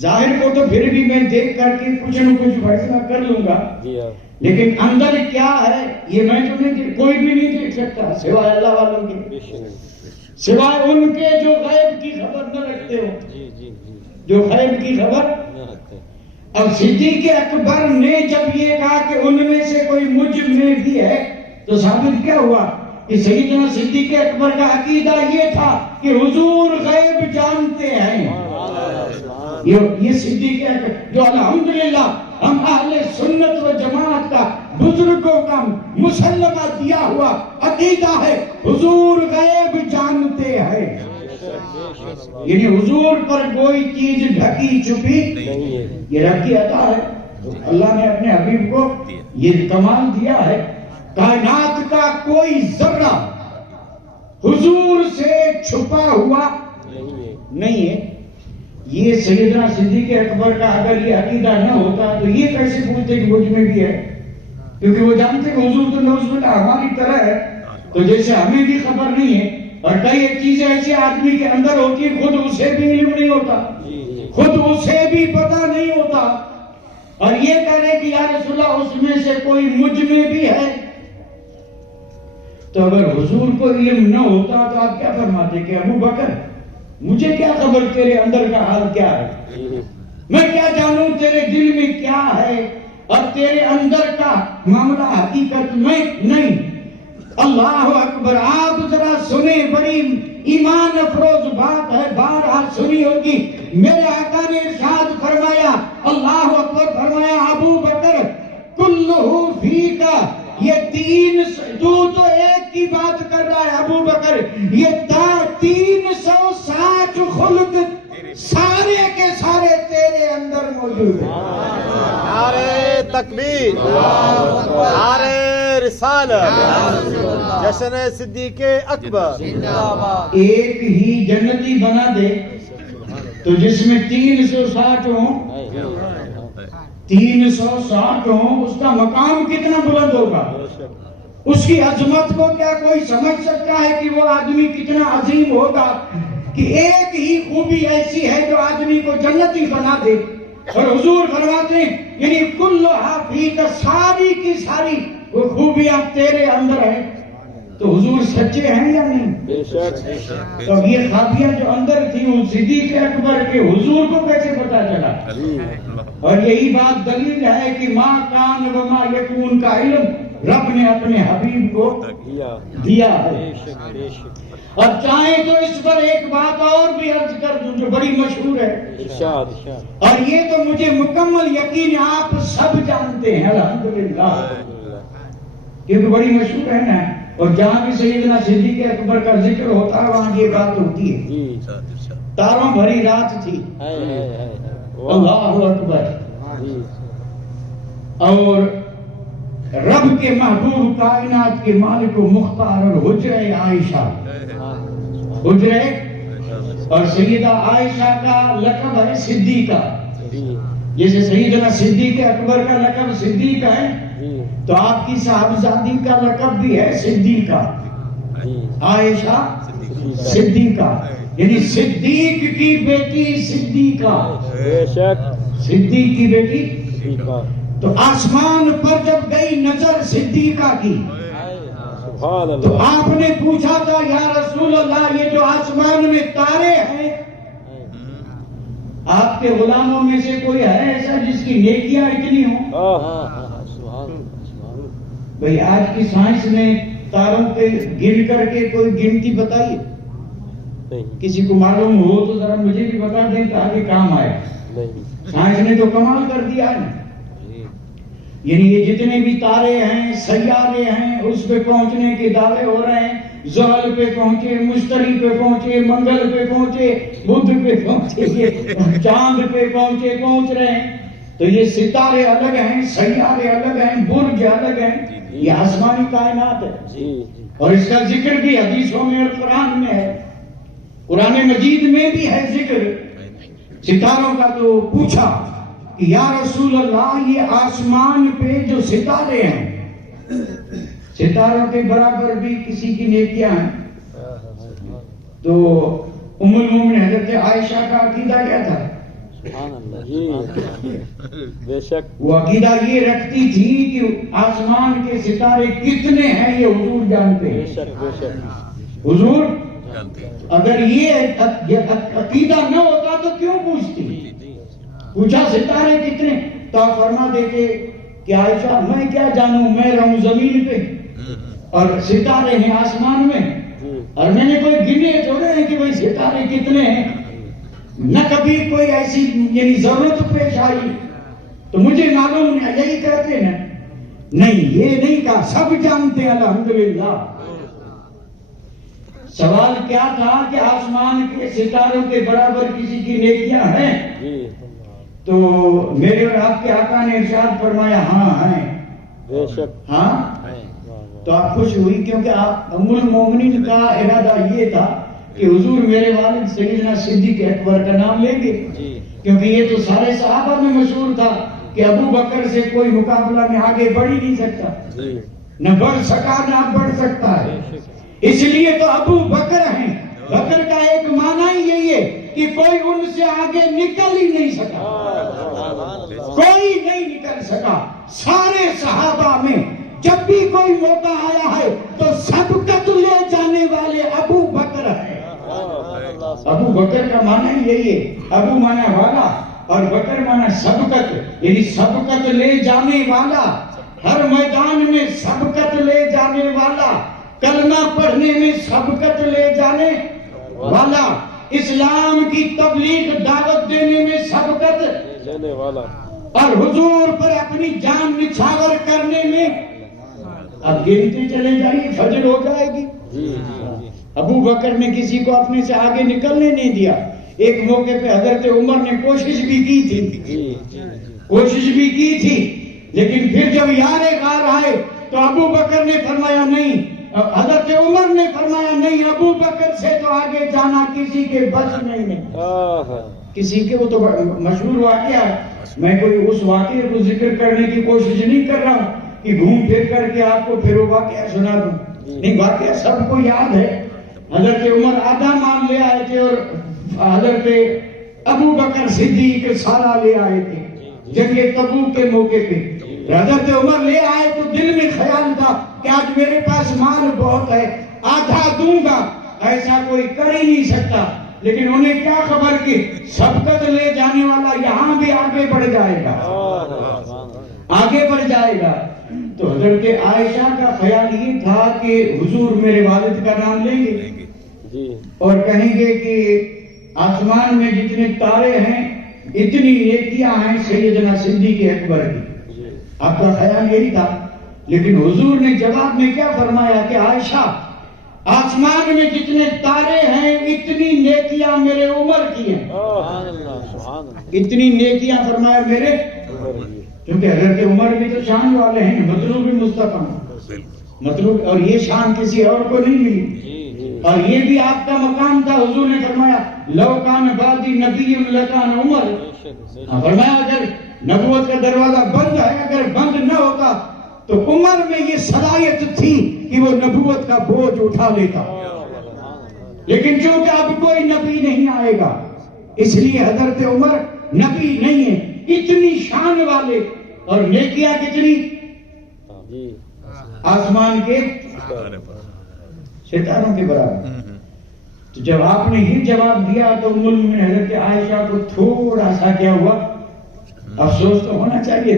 ظاہر کو تو پھر بھی میں دیکھ کر کے کچھ نہ کچھ فیصلہ کر لوں گا, لیکن اندر کیا ہے یہ میں تو نہیں, کوئی بھی نہیں دیکھ سکتا سوائے اللہ والوں کے, سوائے ان کے جو غیب کی خبر نہ رکھتے ہو, جو غیب کی خبر. اب صدیق اکبر نے جب یہ کہا کہ ان میں سے کوئی مجھ میں بھی ہے تو ثابت کیا ہوا کہ سیدنا صدیق اکبر کا عقیدہ یہ تھا کہ حضور غیب جانتے ہیں. یہ صدیق اکبر جو الحمدللہ ہم اہل سنت و جماعت کا بزرگوں کا مسلمہ دیا ہوا عقیدہ ہے, حضور غیب جانتے ہیں. یعنی حضور پر کوئی چیز ڈھکی چھپی یہ رب کی عطا ہے. اللہ نے اپنے حبیب کو یہ کمال دیا ہے. کائنات کا کوئی ذرہ حضور سے چھپا ہوا نہیں ہے. یہ سیدنا صدیق اکبر کا اگر یہ عقیدہ نہ ہوتا تو یہ کیسے پوچھتے کہ مجھ میں بھی ہے, کیونکہ وہ جانتے کہ حضور تو نوز باللہ ہماری طرح ہے, تو جیسے ہمیں بھی خبر نہیں ہے اور کئی ایک چیزیں ایسی آدمی کے اندر ہوتی ہیں خود اسے بھی علم نہیں ہوتا، خود اسے بھی پتہ نہیں ہوتا، اور یہ کہہ رہے کہ یا رسول اللہ اس میں سے کوئی مجھ میں بھی ہے۔ تو اگر حضور کو علم نہ ہوتا تو آپ کیا فرماتے کہ ابو بکر مجھے کیا خبر تیرے اندر کا حال کیا ہے، میں کیا جانوں تیرے دل میں کیا ہے اور تیرے اندر کا معاملہ حقیقت میں نہیں۔ اللہ اکبر، آپ ذرا سنیں، بڑی ایمان افروز بات ہے، بارہا سنی ہوگی۔ میرے آقا نے ارشاد فرمایا، اللہ اکبر، فرمایا ابو بکر کلہ فیکا، یہ تو ایک کی بات کر رہا ہے ابو بکر، یہ 360 خلق سارے کے سارے تیرے اندر موجود ہیں۔ نعرہ تکبیر، نعرہ رسالت، جشن صدیق اکبر۔ ایک ہی جنتی بنا دے تو جس میں 360 ہوں، 360 ہوں، اس کا مقام کتنا بلند ہوگا، اس کی عظمت کو کیا کوئی سمجھ سکتا ہے کہ وہ آدمی کتنا عظیم ہوگا کہ ایک ہی خوبی ایسی ہے جو آدمی کو جنتی بنا دے۔ اور حضور فرماتے ہیں یعنی کلھا فیک، ساری کی ساری وہ خوبیاں تیرے اندر ہیں۔ تو حضور سچے ہیں یا نہیں؟ بے شک۔ تو اب یہ خوابیاں جو اندر تھی ان صدیق اکبر کے حضور کو کیسے پتا چلا؟ اور یہی بات دلیل ہے کہ ما کان و ما یکون کا علم رب نے اپنے حبیب کو دیا ہے۔ اور چاہیں تو اس پر ایک بات اور بھی عرض کر دوں جو بڑی مشہور ہے، اور یہ تو مجھے مکمل یقین آپ سب جانتے ہیں الحمدللہ، یہ تو بڑی مشہور ہے نا، اور جہاں بھی سیدنا صدیق اکبر کا ذکر ہوتا ہے وہاں یہ بات ہوتی ہے۔ تاروں بھری رات تھی، اللہ اکبر، اور رب کے محبوب کائنات کے مالک و مختار اور حجرہ عائشہ، حجرہ، اور سیدہ عائشہ کا لقب ہے صدیقہ، جیسے سیدنا صدیق اکبر کا لقب صدیق ہے تو آپ کی صاحبزادی کا لقب بھی ہے صدیقہ، عائشہ صدیقہ، یعنی صدیق کی بیٹی صدیقہ، بے شک، صدیق کی بیٹی۔ تو آسمان پر جب گئی نظر صدیقہ کی سبحان تو اللہ، آپ نے پوچھا تھا یا رسول اللہ یہ جو آسمان میں تارے ہیں آپ کے غلاموں میں سے کوئی ہے ایسا جس کی نیکیاں اتنی ہوں؟ بھئی آج کی سائنس نے تاروں پہ گن کر کے کوئی گنتی بتائی، کسی کو معلوم ہو تو ذرا مجھے بھی بتا دیں تاکہ کام آئے۔ سائنس نے تو کمال کر دیا ہے، یعنی یہ جتنے بھی تارے ہیں، سیارے ہیں، اس پہ پہنچنے کے دعوے ہو رہے ہیں، زحل پہ پہنچے، مشتری پہ پہنچے، منگل پہ پہنچے، بدھ پہ پہنچے، چاند پہ پہنچے، پہنچ رہے ہیں۔ تو یہ ستارے الگ ہیں، سیارے الگ ہیں، برج الگ ہیں، یہ آسمانی کائنات ہے، اور اس کا ذکر بھی حدیثوں میں اور قرآن میں ہے، قرآن مجید میں بھی ہے ذکر ستاروں کا۔ تو پوچھا کہ یا رسول اللہ یہ آسمان پہ جو ستارے ہیں، ستاروں کے برابر بھی کسی کی نیکیاں ہیں؟ تو ام المومنین حضرت عائشہ کا عقیدہ کیا تھا؟ سبحان اللہ، بے شک، وہ عقیدہ یہ رکھتی تھی کہ آسمان کے ستارے کتنے ہیں یہ حضور جانتے بے ہیں۔ شک، بے شک، حضور اگر یہ عقیدہ نہ ہوتا تو کیوں پوچھتی؟ پوچھا ستارے کتنے، تو آپ فرما دیتے کہ عائشہ میں کیا جانوں، میں رہوں زمین پہ اور ستارے ہیں آسمان میں، اور میں نے کوئی گنے تھوڑے ہیں کہ بھئی ستارے کتنے ہیں، نہ کبھی کوئی ایسی یعنی ضرورت پیش آئی تو مجھے معلوم نہیں، یہی کہتے ہیں نہیں، یہ نہیں کہا، سب جانتے ہیں الحمدللہ۔ سوال کیا تھا کہ آسمان کے ستاروں کے برابر کسی کی نیکیاں ہیں؟ تو میرے اور آپ کے آقا نے ارشاد فرمایا ہاں ہیں، بے شک، ہاں۔ تو آپ خوش ہوئی کیونکہ آپ ام المومنین کا ارادہ یہ تھا کہ حضور میرے والد سیدنا صدیق اکبر کا نام لیں گے، کیونکہ یہ تو سارے صحابہ میں مشہور تھا کہ ابو بکر سے کوئی مقابلہ میں آگے بڑھ ہی نہیں سکتا، نہ بڑھ سکا نہ بڑھ سکتا ہے۔ اس لیے تو ابو بکر ہیں. بکر کا ایک معنی ہی یہی ہے کہ کوئی ان سے آگے نکل ہی نہیں سکا, کوئی نہیں نکل سکا. سارے صحابہ میں جب بھی کوئی موقع آیا ہے تو سبقت لے جانے والے ابو بکر ہیں. ابو بکر کا معنی ہی یہی ہے. ابو معنی والا اور بکر معنی سبقت, یعنی سبقت لے جانے والا, ہر میدان میں سبقت لے جانے والا, کلمہ پڑھنے میں سبقت لے جانے والا, اسلام کی تبلیغ دعوت دینے میں سبقت لینے والا, اور حضور پر اپنی جان نچھاور کرنے میں. اب گنتے چلے جائیے, فجر ہو جائے گی. ابو بکر نے کسی کو اپنے سے آگے نکلنے نہیں دیا. ایک موقع پہ حضرت عمر نے کوشش بھی کی تھی, کوشش بھی کی تھی, لیکن پھر جب یار غار آئے تو ابو بکر نے فرمایا نہیں, حضرت عمر نے فرمایا نہیں, ابو بکر سے تو آگے جانا کسی کے بس میں نہیں. کسی کے, وہ تو مشہور واقعہ ہے, میں کوئی اس واقعے کو ذکر کرنے کی کوشش نہیں کر رہا ہوں کہ گھوم پھر کر کے آپ کو پھر وہ واقعہ سنا دوں. نہیں, واقعہ سب کو یاد ہے. حضرت عمر آدھا مال لے آئے تھے اور حضرت ابو بکر صدیق سارا لے آئے تھے جنگ تبوک کے موقع پہ. حضرت عمر لے آئے تو دل میں خیال تھا کہ آج میرے پاس مال بہت ہے, آدھا دوں گا. ایسا کوئی کر ہی نہیں سکتا, لیکن انہیں کیا خبر کہ سبقت لے جانے والا یہاں بھی آگے بڑھ جائے گا, آگے بڑھ جائے گا. تو حضرت عائشہ کا خیال یہ تھا کہ حضور میرے والد کا نام لیں گے اور کہیں گے کہ آسمان میں جتنے تارے ہیں اتنی نیکیاں ہیں سیدنا صدیق اکبر کی. آپ کا خیال یہی تھا, لیکن حضور نے جواب میں کیا فرمایا کہ عائشہ, آسمان میں جتنے تارے ہیں اتنی نیکیاں میرے عمر کی ہیں. اتنی نیکیاں فرمایا میرے, کیونکہ حضرت عمر بھی تو شان والے ہیں, مطلوب بھی مصطفیٰ, مطلوب, اور یہ شان کسی اور کو نہیں ملی. اور یہ بھی آپ کا مقام تھا. حضور نے فرمایا لو کان بعدی نبی لکان عمر, فرمایا اگر نبوت کا دروازہ بند ہے, اگر بند نہ ہوتا تو عمر میں یہ صلاحیت تھی کہ وہ نبوت کا بوجھ اٹھا لیتا. لیکن چونکہ اب کوئی نبی نہیں آئے گا, اس لیے حضرت عمر نبی نہیں ہے. اتنی شان والے اور نیکیاں کتنی, آسمان کے ستاروں کے برابر. تو جب آپ نے یہ جواب دیا تو ام المؤمنین حضرت عائشہ کو تھوڑا سا کیا ہوا, افسوس تو ہونا چاہیے.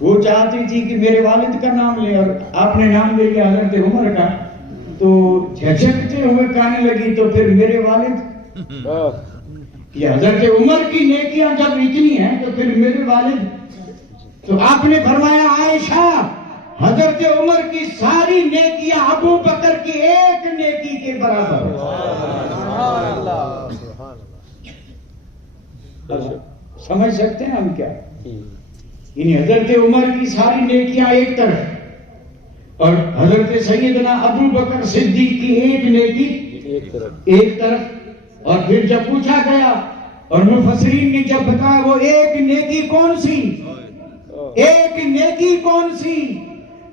وہ چاہتی تھی کہ میرے والد کا نام لے, اور آپ نے نام لے لیا حضرت عمر کا, تو جھجکتے ہوئے کہنے لگی تو پھر میرے والد, یہ حضرت عمر کی نیکیاں جب اتنی ہیں تو پھر میرے والد. تو آپ نے فرمایا عائشہ, حضرت عمر کی ساری نیکیاں ابو بکر کی ایک نیکی کے برابر. سمجھ سکتے ہیں ہم کیا, یعنی حضرت عمر کی ساری نیکیاں ایک طرف اور حضرت سیدنا ابو بکر صدیق کی ایک نیکی ایک طرف. اور پھر جب پوچھا گیا اور مفسرین نے جب بتایا وہ ایک نیکی کون سی, ایک نیکی کون سی,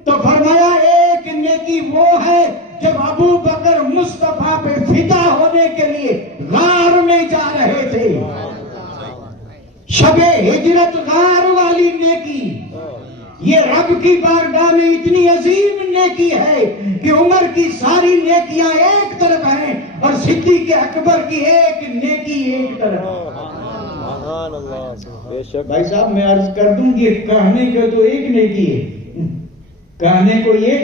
تو فرمایا ایک نیکی وہ ہے جب ابو بکر مصطفیٰ پہ فدا ہونے کے لیے غار میں جا رہے تھے. شب ہجرت غار والی نیکی, یہ رب کی بارگاہ میں اتنی عظیم نیکی ہے کہ عمر کی ساری نیکیاں ایک طرف ہیں اور صدیق اکبر کی ایک نیکی ایک طرف. بھائی صاحب میں عرض کر دوں کہ کہنے کا تو ایک نیکی ہے, کہنے کو یہ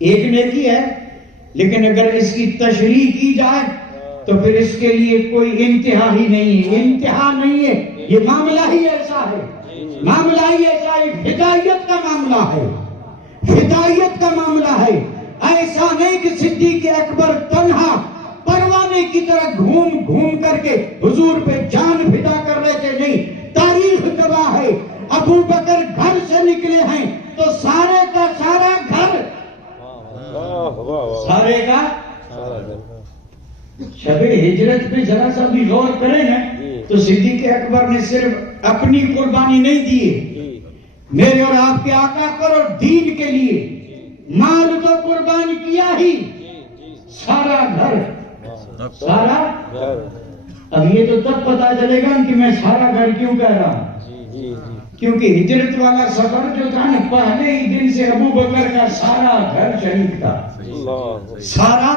ایک نیکی ہے, لیکن اگر اس کی تشریح کی جائے تو پھر اس کے لیے کوئی انتہا ہی نہیں ہے, انتہا نہیں ہے. یہ معاملہ ہی ایسا ہے, معاملہ ہی ایسا ہے, فدائیت کا معاملہ ہے, فدائیت کا معاملہ ہے. ایسا نہیں کہ صدیق اکبر تنہا پروانے کی طرح گھوم گھوم کر کے حضور پہ جان فدا کر رہے تھے, نہیں. تاریخ گواہ ہے ابو بکر گھر سے نکلے ہیں تو سارے کا سارا گھر, سارے کا شب ہجرت پہ ذرا سا بھی غور کریں نا تو صدیق اکبر نے صرف اپنی قربانی نہیں دی, میرے اور آپ کے آقا پر اور دین کے لیے مال تو قربان کیا ہی، سارا گھر، سارا گھر، اب یہ تو تب پتا چلے گا کہ میں سارا گھر کیوں کہہ رہا ہوں، کیونکہ ہجرت والا سفر جو تھا نا، پہلے ہی دن سے ابو بکر کا سارا گھر شریک تھا، سارا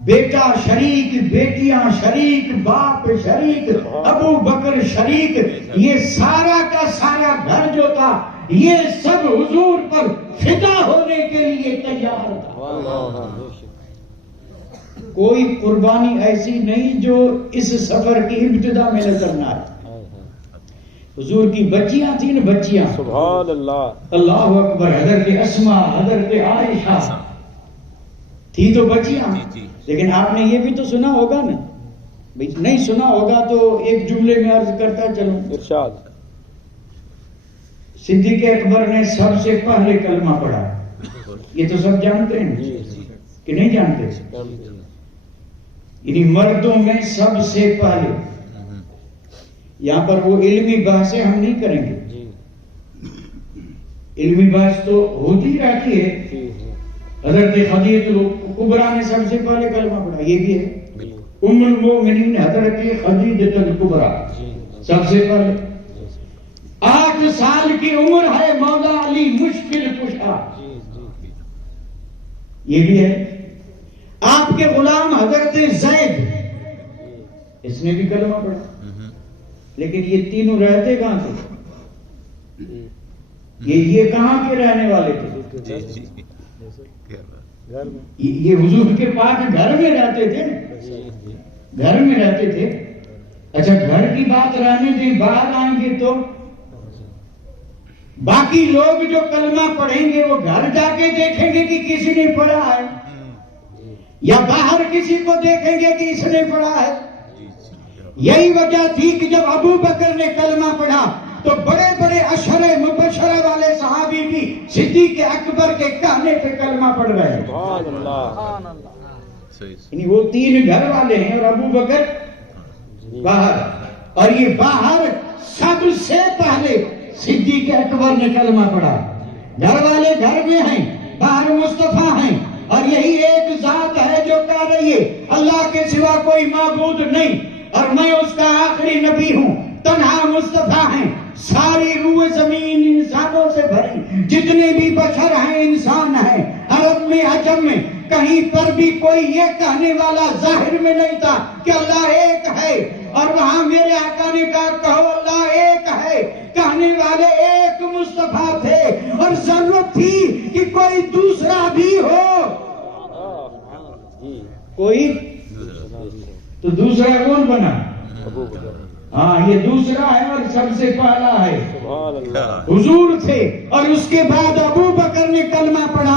بیٹا شریک، بیٹیاں شریک، باپ شریک، ابو بکر شریک، یہ سارا کا سارا گھر جو تھا یہ سب حضور پر فدا ہونے کے لیے تیار تھا۔ کوئی قربانی ایسی نہیں جو اس سفر کی ابتدا میں نظر نہ آئے۔ حضور کی بچیاں تھیں نا، بچیاں، سبحان اللہ، اللہ اکبر، حضرت اسماء، حضرت عائشہ تھی تو بچیاں، لیکن آپ نے یہ بھی تو سنا ہوگا نا، نہیں سنا ہوگا تو ایک جملے میں عرض کرتا چلوں، ارشاد، صدیق اکبر نے سب سے پہلے کلمہ پڑھا، یہ تو سب جانتے ہیں کہ نہیں جانتے؟ یعنی مردوں میں سب سے پہلے، یہاں پر وہ علمی بحثیں ہم نہیں کریں گے، علمی بحث تو ہوتی رہتی ہے۔ حضرت خدیجہ الکبریٰ نے سب سے پہلے کلمہ پڑھا، یہ بھی ہے، ام المؤمنین حضرت خدیجہ الکبریٰ سب سے پہلے، 8 سال کی عمر ہے مولا علی مشکل کشا، یہ بھی ہے۔ آپ کے غلام حضرت زید، اس نے بھی کلمہ پڑھا، لیکن یہ تینوں رہتے کہاں تھے؟ یہ کہاں کے رہنے والے تھے؟ یہ حضور کے پاس گھر میں رہتے تھے، گھر میں رہتے تھے۔ اچھا گھر کی بات رہنے دیں، باہر آئیں گے تو باقی لوگ جو کلمہ پڑھیں گے وہ گھر جا کے دیکھیں گے کہ کسی نے پڑھا ہے، یا باہر کسی کو دیکھیں گے کہ اس نے پڑھا ہے۔ یہی وجہ تھی کہ جب ابو بکر نے کلمہ پڑھا تو بڑے بڑے اشرے مبشرہ والے صحابی بھی صدیق اکبر کے کہنے پہ کلمہ پڑھ رہے ہیں۔ سبحان اللہ، یعنی وہ 3 گھر والے ہیں اور ابو بکر باہر، اور یہ باہر سب سے پہلے صدیق اکبر نے کلمہ پڑھا۔ گھر والے گھر میں ہیں، باہر مصطفیٰ ہیں، اور یہی ایک ذات ہے جو کہہ رہی ہے اللہ کے سوا کوئی معبود نہیں، اور میں اس کا آخری نبی ہوں، تنہا مصطفیٰ ہیں۔ ساری روح زمین انسانوں سے بھری، جتنے بھی بشر ہیں انسان ہیں، عرب میں عجم میں کہیں پر بھی کوئی یہ کہنے والا ظاہر میں نہیں تھا کہ اللہ ایک ہے، اور وہاں میرے آقا نے کہا کہو اللہ ایک ہے، کہنے والے ایک مصطفیٰ تھے، اور ضرورت تھی کہ کوئی دوسرا بھی ہو، کوئی تو دوسرا کون بنا؟ ہاں یہ دوسرا ہے اور سب سے پہلا ہے، سبحان اللہ، حضور تھے، اور اس کے بعد ابو بکر نے کلمہ پڑھا۔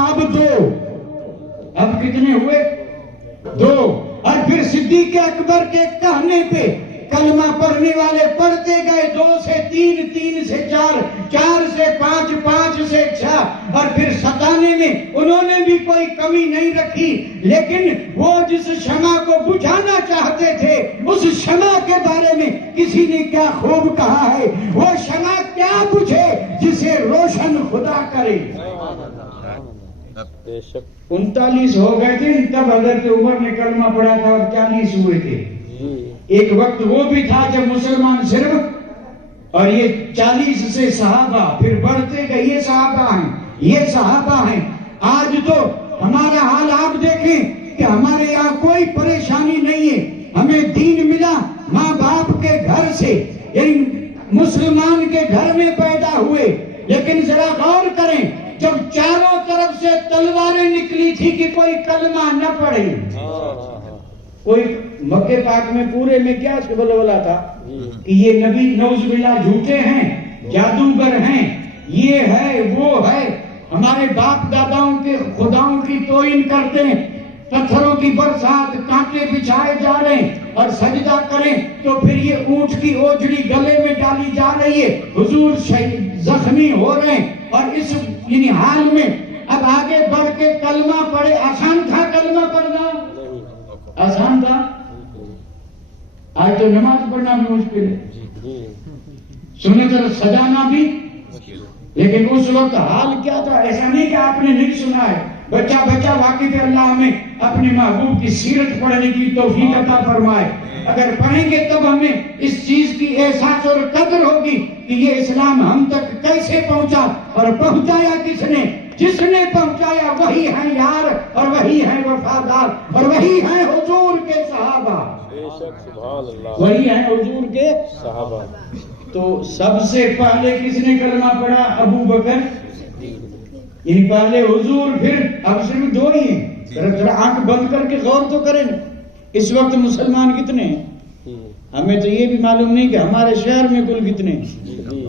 اب کتنے ہوئے؟ 2، اور پھر صدیق اکبر کے کہنے پہ کلمہ پڑھنے والے پڑھتے گئے، 2 سے 3، 3 سے 4، 4 سے 5، 5 سے 6، اور پھر ستانے میں انہوں نے بھی کوئی کمی نہیں رکھی، لیکن وہ جس شمع کو بجھانا چاہتے تھے اس شمع کے بارے میں کسی نے کیا خوب کہا ہے، وہ شمع کیا بجھے جسے روشن خدا کرے۔ بے شک، 39 ہو گئے تھے تب حضرت عمر نے کلمہ پڑھا تھا، اور 40 ہوئے تھے۔ ایک وقت وہ بھی تھا جب مسلمان صرف، اور یہ 40 سے صحابہ، پھر بڑھتے گئے، یہ صحابہ ہیں، یہ صحابہ ہیں۔ آج تو ہمارا حال آپ دیکھیں کہ ہمارے یہاں کوئی پریشانی نہیں ہے، ہمیں دین ملا ماں باپ کے گھر سے، یعنی مسلمان کے گھر میں پیدا ہوئے، لیکن ذرا غور کریں جب چاروں طرف سے تلواریں نکلی تھی کہ کوئی کلمہ نہ پڑھے، کوئی مکہ پاک میں پورے میں کیا بلولا تھا کہ یہ نبی نعوذ باللہ جھوٹے ہیں، جادوگر ہیں، یہ ہے وہ ہے، ہمارے باپ داداؤں کے خداؤں کی توہین کرتے ہیں، پتھروں کی برسات، کانٹے بچھائے جا رہے ہیں، اور سجدہ کریں تو پھر یہ اونٹ کی اوجڑی گلے میں ڈالی جا رہی ہے، حضور زخمی ہو رہے ہیں، اور اس یعنی حال میں اب آگے بڑھ کے کلمہ پڑھے۔ آسان تھا کلمہ پڑھنا؟ آسان تھا؟ آج تو نماز پڑھنا بھی مشکل ہے، سنت سجانا بھی لیکن اس وقت حال کیا تھا؟ ایسا نہیں کہ آپ نے نہیں سنا ہے، بچہ بچہ واقف ہے۔ اللہ ہمیں اپنے محبوب کی سیرت پڑھنے کی توفیق عطا فرمائے۔ اگر پڑھیں گے تب ہمیں اس چیز کی احساس اور قدر ہوگی کہ یہ اسلام ہم تک کیسے پہنچا، اور پہنچایا کس نے؟ جس نے پہنچایا وہی ہیں یار، اور وہی ہیں وفادار، اور وہی ہیں حضور کے صحابہ، بے شک سبحان اللہ، وہی ہیں حضور کے صحابہ۔ تو سب سے پہلے کس نے کلمہ پڑھا؟ ابو بکر، یعنی پہلے حضور، پھر اب صرف دو ہی ہیں۔ ذرا آنکھ بند کر کے غور تو کریں، اس وقت مسلمان کتنے ہیں؟ ہمیں تو یہ بھی معلوم نہیں کہ ہمارے شہر میں کل کتنے ہیں،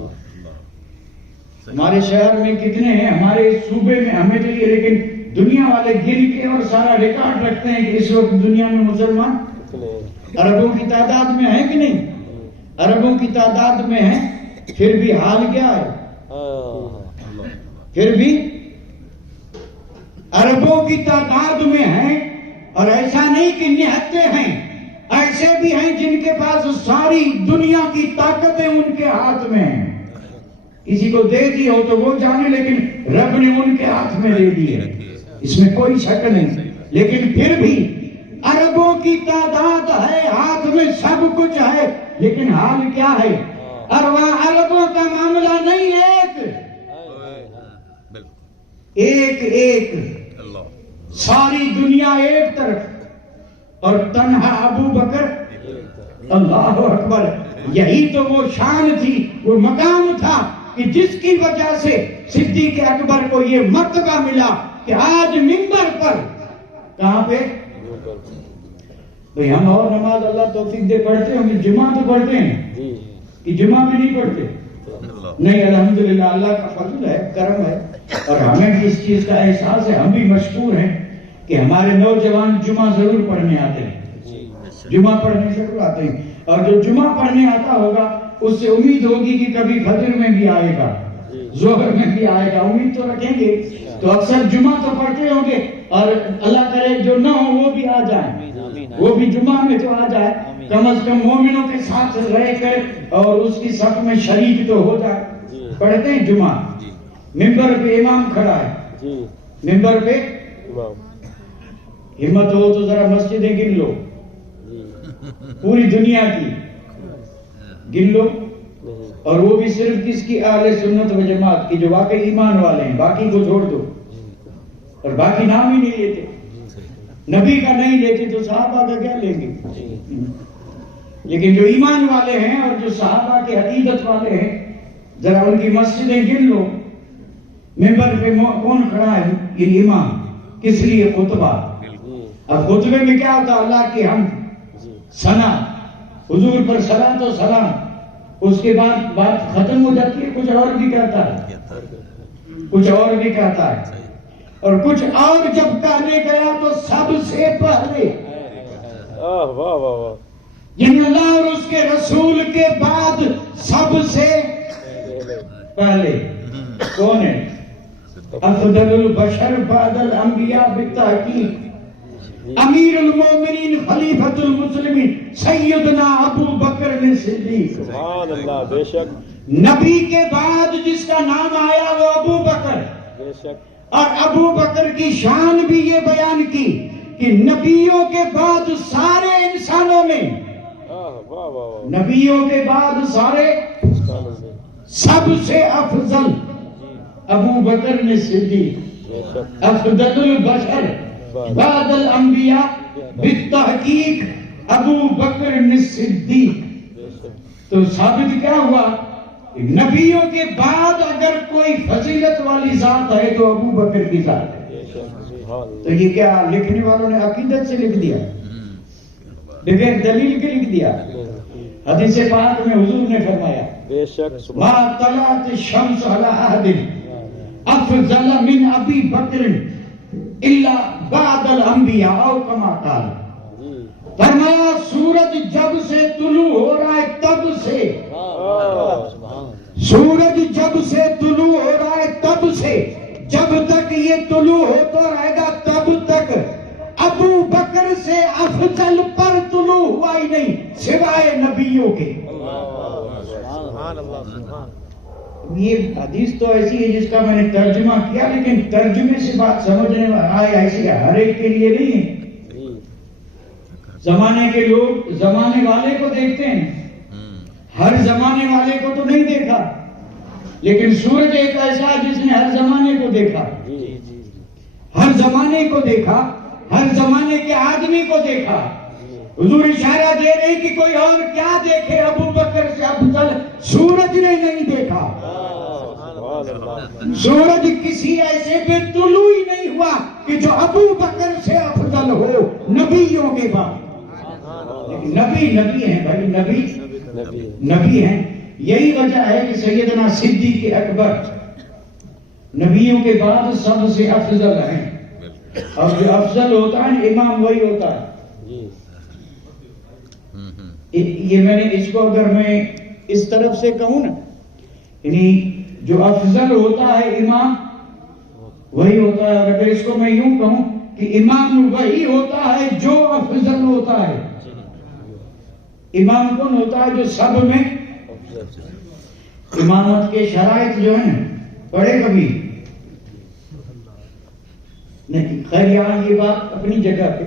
ہمارے شہر میں کتنے ہیں، ہمارے صوبے میں ہمیں تو یہ، لیکن دنیا والے گن کے اور سارا ریکارڈ رکھتے ہیں کہ اس وقت دنیا میں مسلمان عربوں کی تعداد میں ہیں کہ نہیں؟ عربوں کی تعداد میں ہیں، پھر بھی حال کیا ہے؟ پھر بھی عربوں کی تعداد میں ہیں، اور ایسا نہیں کہ نہتے ہیں، ایسے بھی ہیں جن کے پاس ساری دنیا کی طاقتیں ان کے ہاتھ میں ہیں۔ کسی کو دے دی ہو تو وہ جانے، لیکن رب نے ان کے ہاتھ میں دے دی ہے، اس میں کوئی شک نہیں۔ لیکن پھر بھی عربوں کی تعداد ہے، ہاتھ میں سب کچھ ہے، لیکن حال کیا ہے؟ عربوں کا معاملہ نہیں، ایک ساری دنیا ایک طرف، اور تنہا ابو بکر، اللہ اکبر۔ یہی تو وہ شان تھی، وہ مقام تھا کہ جس کی وجہ سے صدیق اکبر کو یہ مرتبہ ملا کہ آج منبر پر، کہاں پہ بھئی ہم اور نماز اللہ توفیق دے پڑھتے ہیں، جمعہ تو پڑھتے ہیں کہ جمعہ بھی نہیں پڑھتے؟ نہیں، الحمدللہ اللہ کا فضل ہے، کرم ہے، اور ہمیں بھی اس چیز کا احساس ہے، ہم بھی مشکور ہیں کہ ہمارے نوجوان جمعہ ضرور پڑھنے آتے ہیں، جمعہ پڑھنے ضرور آتے ہیں، اور جو جمعہ پڑھنے آتا ہوگا اس سے امید ہوگی کہ کبھی فجر میں بھی آئے گا، ظہر میں بھی آئے گا، امید تو رکھیں گے۔ تو اکثر جمعہ تو پڑھتے ہوں گے، اور اللہ کرے جو نہ ہو وہ بھی آ جائیں، وہ بھی جمعہ میں تو آ جائے، کم از کم مومنوں کے ساتھ رہ کر اور اس کی صف میں شریک تو ہو جائے۔ پڑھتے ہیں جمعہ، منبر پہ امام کھڑا ہے، منبر پہ، ہمت ہو تو ذرا مسجدیں گن لو، پوری دنیا کی گن لو، اور وہ بھی صرف کس کی؟ اہل سنت و جماعت کی، جو واقعی ایمان والے ہیں، باقی کو چھوڑ دو، اور باقی نام ہی نہیں لیتے، نبی کا نہیں لیتے تو صحابہ کا کیا لیں گے؟ لیکن جو ایمان والے ہیں اور جو صحابہ کے عقیدت والے ہیں، ذرا ان کی مسجدیں گن لو۔ منبر پہ کون کھڑا ہے؟ یہ امام، کس لیے؟ خطبہ۔ اب خطبے میں کیا ہوتا؟ اللہ کی حمد، ثنا، حضور پر صلاۃ و سلام، اس کے بعد بات ختم ہو جاتی ہے، کچھ اور بھی کہتا ہے، کچھ اور بھی کہتا ہے، اور کچھ اور جب کہنے گیا تو سب سے پہلے، واہ واہ واہ، یعنی اللہ اور اس کے رسول کے بعد سب سے پہلے کون ہے؟ افضل البشر بعد الانبیاء بالتحقیق، امیر المومنین خلیفۃ المسلمین سیدنا ابو بکر صدیق۔ سبحان اللہ، بے شک، نبی کے بعد جس کا نام آیا وہ ابو بکر، بے شک، اور ابو بکر کی شان بھی یہ بیان کی کہ نبیوں کے بعد سارے انسانوں میں، واہ واہ، نبیوں کے بعد سارے سب سے افضل ابو بکر نے صدیق، افضل البشر بعد الانبیاء بالتحقیق ابو بکر نے صدیق۔ تو ثابت کیا ہوا؟ نبیوں کے بعد اگر کوئی فضیلت والی ذات ہے تو ابو بکر کی ذات ہے۔ تو یہ کیا لکھنے والوں نے عقیدت سے لکھ دیا، بغیر دلیل کے لکھ دیا؟ حدیث پاک میں حضور نے فرمایا، بے شک، ما طلعت الشمس على احد افضل من ابی بکر الا بعد الانبیاء او کما قال۔ فرمایا سورج جب سے طلوع ہو رہا ہے تب سے، سورج جب سے طلوع ہو رہا ہے تب سے، جب تک یہ طلوع ہوتا رہے گا تب تک ابو بکر سے افضل پر طلوع ہوا ہی نہیں سوائے نبیوں کے۔ یہ حدیث تو ایسی ہے جس کا میں نے ترجمہ کیا، لیکن ترجمے سے بات سمجھنے میں آئے ایسی ہر ایک کے لیے نہیں ہے۔ زمانے کے لوگ زمانے والے کو دیکھتے ہیں، ہر زمانے والے کو تو نہیں دیکھا، لیکن سورج ایک ایسا جس نے ہر زمانے کو دیکھا، ہر زمانے کو دیکھا، ہر زمانے کے آدمی کو دیکھا۔ حضور اشارہ دے رہے کہ کوئی اور کیا دیکھے، ابو بکر سے افضل سورج نے نہیں دیکھا۔ سورج کسی ایسے پہ طلوع ہی نہیں ہوا کہ جو ابو بکر سے افضل ہو نبیوں کے بعد۔ نبی ہیں بھائی، نبی ہیں۔ یہی وجہ ہے کہ سیدنا صدیق اکبر نبیوں کے بعد سب سے افضل ہیں، اور جو افضل ہوتا ہے امام وہی ہوتا ہے۔ یہ میں نے اس کو اگر میں اس طرف سے کہوں نا، یعنی جو افضل ہوتا ہے امام وہی ہوتا ہے، اور اگر اس کو میں یوں کہوں کہ امام وہی ہوتا ہے جو افضل ہوتا ہے۔ امام کون ہوتا ہے؟ جو سب میں۔ امامت کے شرائط جو ہیں پڑھے کبھی نہیں، خیر یہاں یہ بات اپنی جگہ پہ۔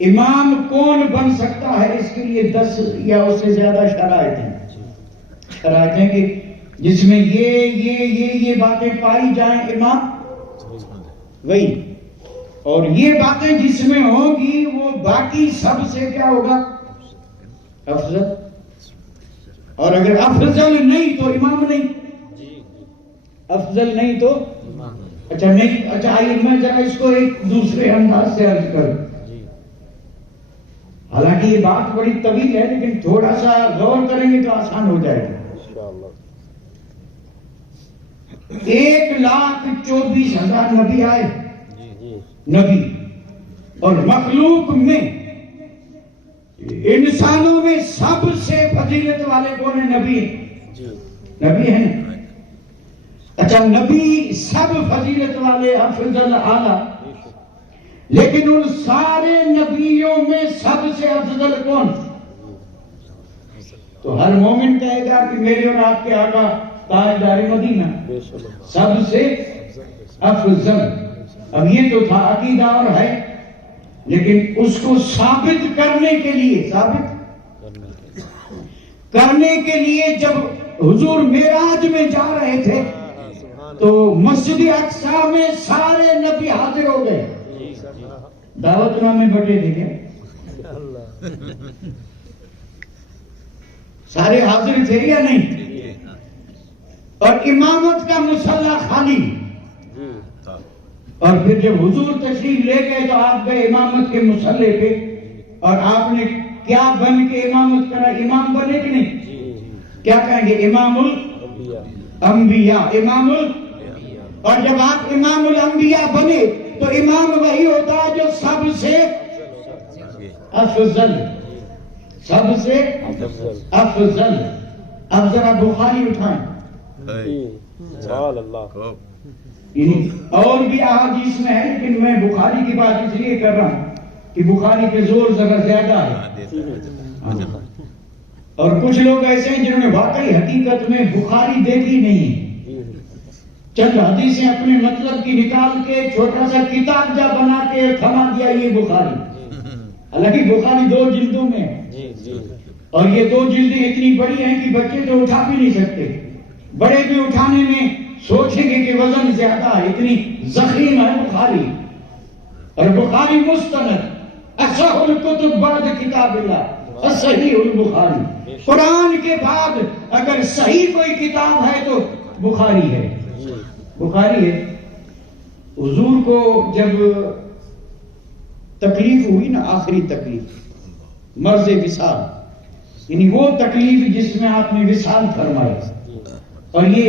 امام کون بن سکتا ہے، اس کے لیے 10 یا اس سے زیادہ شرائط ہیں کہ جس میں یہ باتیں پائی جائیں امام وہی، اور یہ باتیں جس میں ہوگی وہ باقی سب سے کیا ہوگا؟ افضل۔ اور اگر افضل نہیں تو امام نہیں، افضل نہیں تو اچھا نہیں۔ اچھا آئیے میں ذرا اس کو ایک دوسرے انداز سے عرض کروں، حالانکہ یہ بات بڑی طویل ہے لیکن تھوڑا سا غور کریں گے تو آسان ہو جائے گا۔ 1,24,000 نبی آئے، نبی، اور مخلوق میں انسانوں میں سب سے فضیلت والے کون ہیں؟ نبی ہیں۔ اچھا نبی سب فضیلت والے، افضل، اعلیٰ، لیکن ان سارے نبیوں میں سب سے افضل کون؟ تو ہر مومن کہے گا کہ میرے اور آپ کے آقا تاجدار مدینہ سب سے افضل۔ اب یہ تو تھا عقیدہ اور ہے، لیکن اس کو ثابت کرنے کے لیے جب حضور معراج میں جا رہے تھے تو مسجد اقصی میں سارے نبی حاضر ہو گئے۔ دعوت نامے بٹے تھے کیا؟ سارے حاضر تھے یا نہیں؟ اور امامت کا مصلی خالی، اور پھر جب حضور تشریف لے گئے تو آپ گئے امامت کے مصلی پہ، اور آپ نے کیا بن کے امامت کرا؟ امام بنے کہ نہیں؟ کیا کہیں گے؟ امام الانبیاء، اور جب آپ امام الانبیاء بنے تو امام وہی ہوتا ہے جو سب سے افضل، سب سے افضل۔ اب ذرا بخاری اٹھائیں، اور بھی احادیث میں ہے لیکن میں بخاری کی بات اس لیے کر رہا ہوں کہ بخاری کے زور ذرا زیادہ ہے، اور کچھ لوگ ایسے ہیں جنہوں نے واقعی حقیقت میں بخاری دیکھی نہیں، چند حدیثیں اپنے مطلب کی نکال کے چھوٹا سا کتاب جا بنا کے تھما دیا یہ بخاری، حالانکہ بخاری 2 جلدوں میں ہے، اور یہ 2 جلدیں اتنی بڑی ہیں کہ بچے تو اٹھا بھی نہیں سکتے، بڑے بھی اٹھانے میں سوچیں گے کہ وزن زیادہ ہے، اتنی ضخیم ہے بخاری۔ اور بخاری مستند، اصح الکتب بعد کتاب اللہ صحیح البخاری، قرآن کے بعد اگر صحیح کوئی کتاب ہے تو بخاری ہے، بخاری ہے۔ حضور کو جب تکلیف ہوئی نا، آخری تکلیف مرض وصال، یعنی وہ تکلیف جس میں آپ نے وصال فرمایا، اور یہ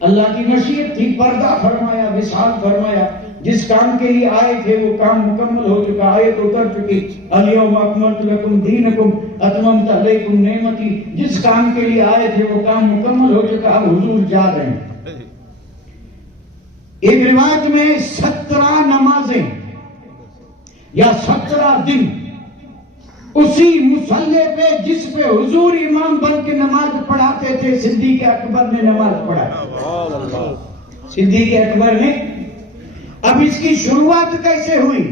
اللہ کی مشیت تھی، پردہ فرمایا، وصال فرمایا، جس کام کے لیے آئے تھے وہ کام مکمل ہو چکا، آیت اتر چکی، الیوم اکملت لکم دینکم اتممت علیکم نعمتی، جس کام کے لیے آئے تھے وہ کام مکمل ہو چکا، اب حضور جا رہے ہیں۔ ایک روایت میں 17 نمازیں یا 17 دن اسی مصلی پہ جس پہ حضور امام بن کے نماز پڑھاتے تھے صدیق اکبر نے نماز پڑھائی. صدیق اکبر نے. اب اس کی شروعات کیسے ہوئی؟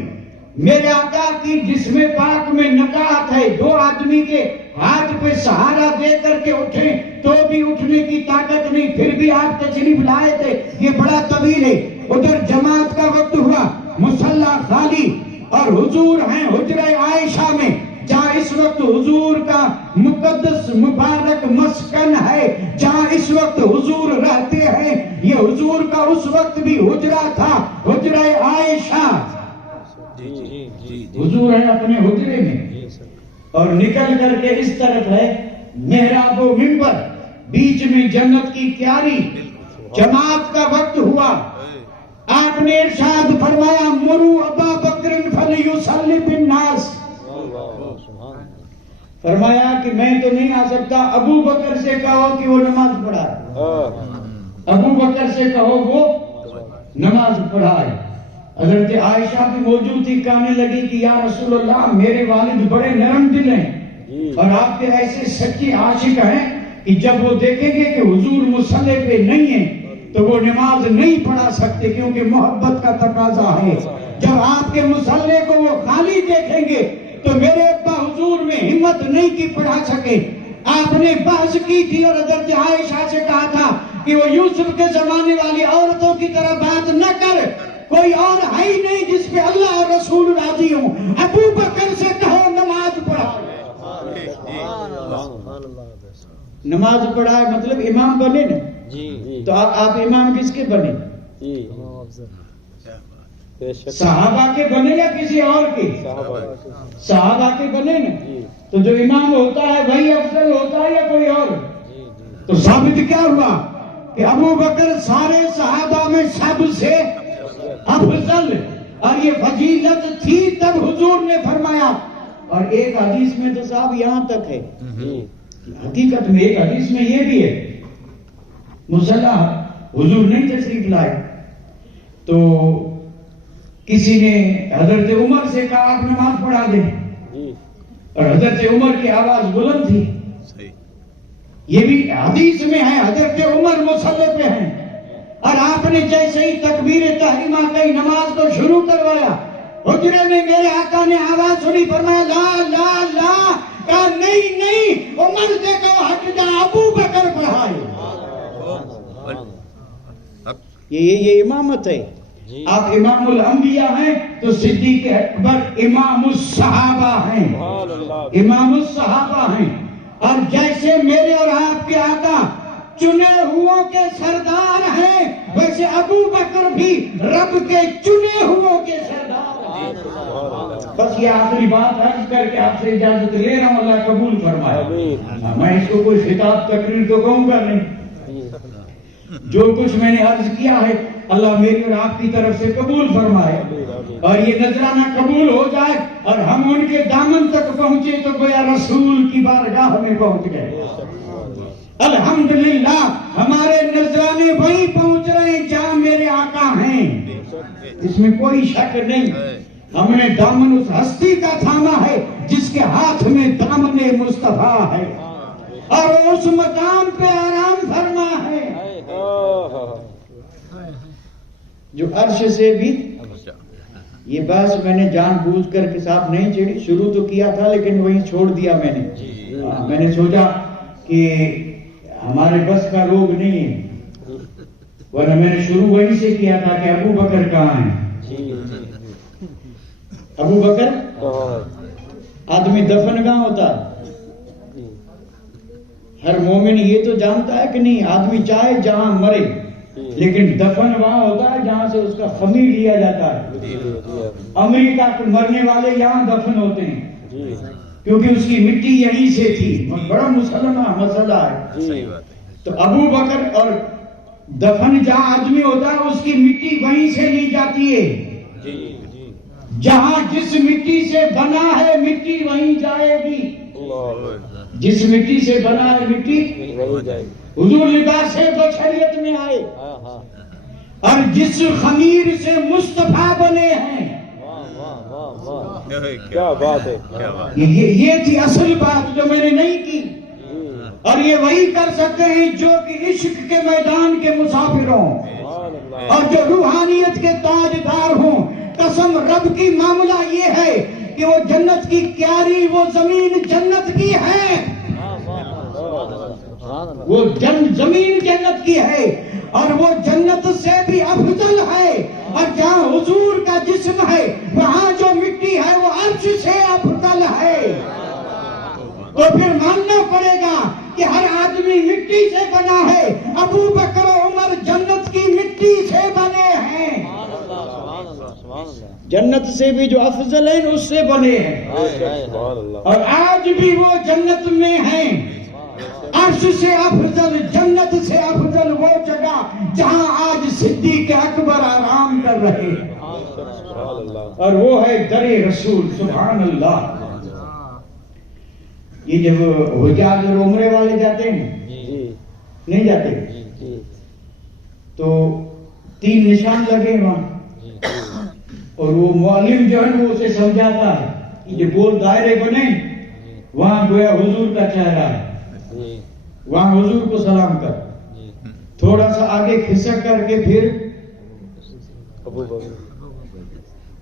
میرے آقا کی جسم پاک میں نکاحت ہے. دو آدمی کے ہاتھ پہ سہارا دے کر کے اٹھے تو بھی اٹھنے کی طاقت نہیں, پھر بھی آپ تشریف لائے تھے. یہ بڑا طویل ہے. ادھر جماعت کا وقت ہوا, مصلی خالی, اور حضور ہیں حجرہ عائشہ میں جہاں اس وقت حضور کا مقدس مبارک مسکن ہے, جہاں اس وقت حضور رہتے ہیں. یہ حضور کا اس وقت بھی حجرہ تھا, حجرہ عائشہ. حضور ہیں اپنے حجرے میں, اور نکل کر کے اس طرف ہے محراب و منبر, بیچ میں جنت کی کیاری. جماعت کا وقت ہوا, آپ نے ارشاد فرمایا مرو ابا بکر فلیصلی بالناس. فرمایا کہ میں تو نہیں آ سکتا, ابو بکر سے کہو کہ وہ نماز پڑھائے. ابو بکر سے کہو وہ نماز پڑھائے. حضرت عائشہ بھی موجود تھی, کہنے لگی کہ یا رسول اللہ میرے والد بڑے نرم دل ہیں اور آپ کے ایسے سچے عاشق ہیں کہ جب وہ دیکھیں گے کہ حضور مصلی پہ نہیں ہیں تو وہ نماز نہیں پڑھا سکتے, کیونکہ محبت کا تقاضا ہے. جب آپ کے مصلی کو وہ خالی دیکھیں گے تو میرے ابا حضور میں ہمت نہیں کی پڑھا سکے. آپ نے بحث کی تھی اور حضرت عائشہ سے کہا تھا کہ وہ یوسف کے زمانے والی عورتوں کی طرح بات نہ کر, کوئی اور ہے ہی نہیں جس پہ اللہ اور رسول راضی ہوں. ابو بکر سے کہو نماز پڑھائے. نماز پڑھائے مطلب امام بنے نا. تو آپ امام کس کے بنے؟ صحابہ کے بنے یا کسی اور کے؟ صحابہ کے بنے نا. تو جو امام ہوتا ہے وہی افضل ہوتا ہے یا کوئی اور؟ تو ثابت کیا ہوا کہ ابو بکر سارے صحابہ میں سب سے افضل, اور یہ فضیلت تھی تب حضور نے فرمایا. اور ایک حدیث میں تو صاحب یہاں تک ہے, حقیقت میں ایک حدیث میں یہ بھی ہے, مصلی حضور نہیں تشریف لائے تو کسی نے حضرت عمر سے کہا آپ نماز پڑھا دیں, اور حضرت عمر کی آواز بلند تھی. یہ بھی حدیث میں ہے, حضرت عمر مصلی پہ ہیں اور آپ نے جیسے ہی تکبیر تحریمہ کہی نماز کو شروع کروایا, حجرے میں میرے آقا نے آواز سنی, فرمایا لا لا لا, کہا نہیں نہیں عمر سے کہو ہٹ جا, ابو بکر پڑھائے. یہ امامت ہے. آپ امام الانبیاء ہیں تو صدیق اکبر امام الصحابہ ہیں, امام الصحابہ ہیں. اور جیسے میرے اور آپ کے آقا چنے ہوئوں کے سردار ہیں, ویسے ابو بکر بھی رب کے چنے ہوئوں کے سردار ہیں. بس یہ آخری بات عرض کر کے آپ سے اجازت لے رہا ہوں, اللہ قبول فرمائے. میں اس کو کوئی خطاب تقریر تو کہوں گا نہیں, جو کچھ میں نے عرض کیا ہے اللہ میری اور آپ کی طرف سے قبول فرمائے, اور یہ نذرانہ قبول ہو جائے اور ہم ان کے دامن تک پہنچے تو گویا رسول کی بارگاہ میں پہنچ گئے. الحمدللہ ہمارے نذرانے وہیں پہنچ رہے ہیں جہاں میرے آقا ہیں, اس میں کوئی شک نہیں. ہم نے دامن اس ہستی کا تھاما ہے جس کے ہاتھ میں دامن مصطفیٰ ہے, اور اس مقام پہ آرام فرما ہے جو عرش سے بھی. یہ بحث میں نے جان بوجھ کر کے ساتھ نہیں چھیڑی, شروع تو کیا تھا لیکن وہیں چھوڑ دیا میں نے. میں نے سوچا کہ ہمارے بس کا روگ نہیں ہے, ورنہ میں نے شروع وہیں سے کیا تھا کہ ابو بکر کہاں ہیں. ابو بکر آدمی دفن کہاں ہوتا ہے؟ ہر مومن یہ تو جانتا ہے کہ نہیں, آدمی چاہے جہاں مرے لیکن دفن وہاں ہوتا ہے جہاں سے اس کا خمیر لیا جاتا ہے. امریکہ کے مرنے والے یہاں دفن ہوتے ہیں کیونکہ اس کی مٹی یہیں سے تھی. بڑا مسلمہ مسئلہ ہے. تو ابو بکر اور دفن جہاں آدمی ہوتا ہے اس کی مٹی وہیں سے لی جاتی ہے. جہاں جس مٹی سے بنا ہے مٹی وہیں جائے گی. جس مٹی سے بنا ہے مٹی حضور لباس ہے تو شریعت میں آئے, اور جس خمیر سے مصطفیٰ بنے ہیں کیا بات ہے. یہ تھی اصل بات جو میں نے نہیں کی. اور یہ وہی کر سکتے ہیں جو کہ عشق کے میدان کے مسافر ہوں اور جو روحانیت کے تاجدار ہوں. قسم رب کی معاملہ یہ ہے کہ وہ جنت کی کیاری، وہ زمین جنت کی ہے، وہ زمین جنت کی ہے اور وہ جنت سے بھی افضل ہے. اور جہاں حضور کا جسم ہے وہاں جو مٹی ہے وہ عرش سے افضل ہے. تو پھر ماننا پڑے گا کہ ہر آدمی مٹی سے بنا ہے. ابو بکر و عمر جنت کی مٹی سے بنے ہیں، جنت سے بھی جو افضل ہے اس سے بنے ہیں، اور آج بھی وہ جنت میں ہیں. عرش سے افضل، جنت سے افضل وہ جگہ جہاں آج صدیق اکبر آرام کر رہے ہیں، اور وہ ہے در رسول. سبحان اللہ. یہ جب حجاج اور عمرے والے جاتے ہیں نہیں جاتے تو 3 نشان لگے وہاں، اور وہ معلم جو ہے وہ اسے سمجھاتا ہے کہ یہ گول دائرے بنے، وہاں گویا حضور کا چہرہ ہے، وہاں حضور کو سلام کر. تھوڑا سا آگے کھسک کر کے پھر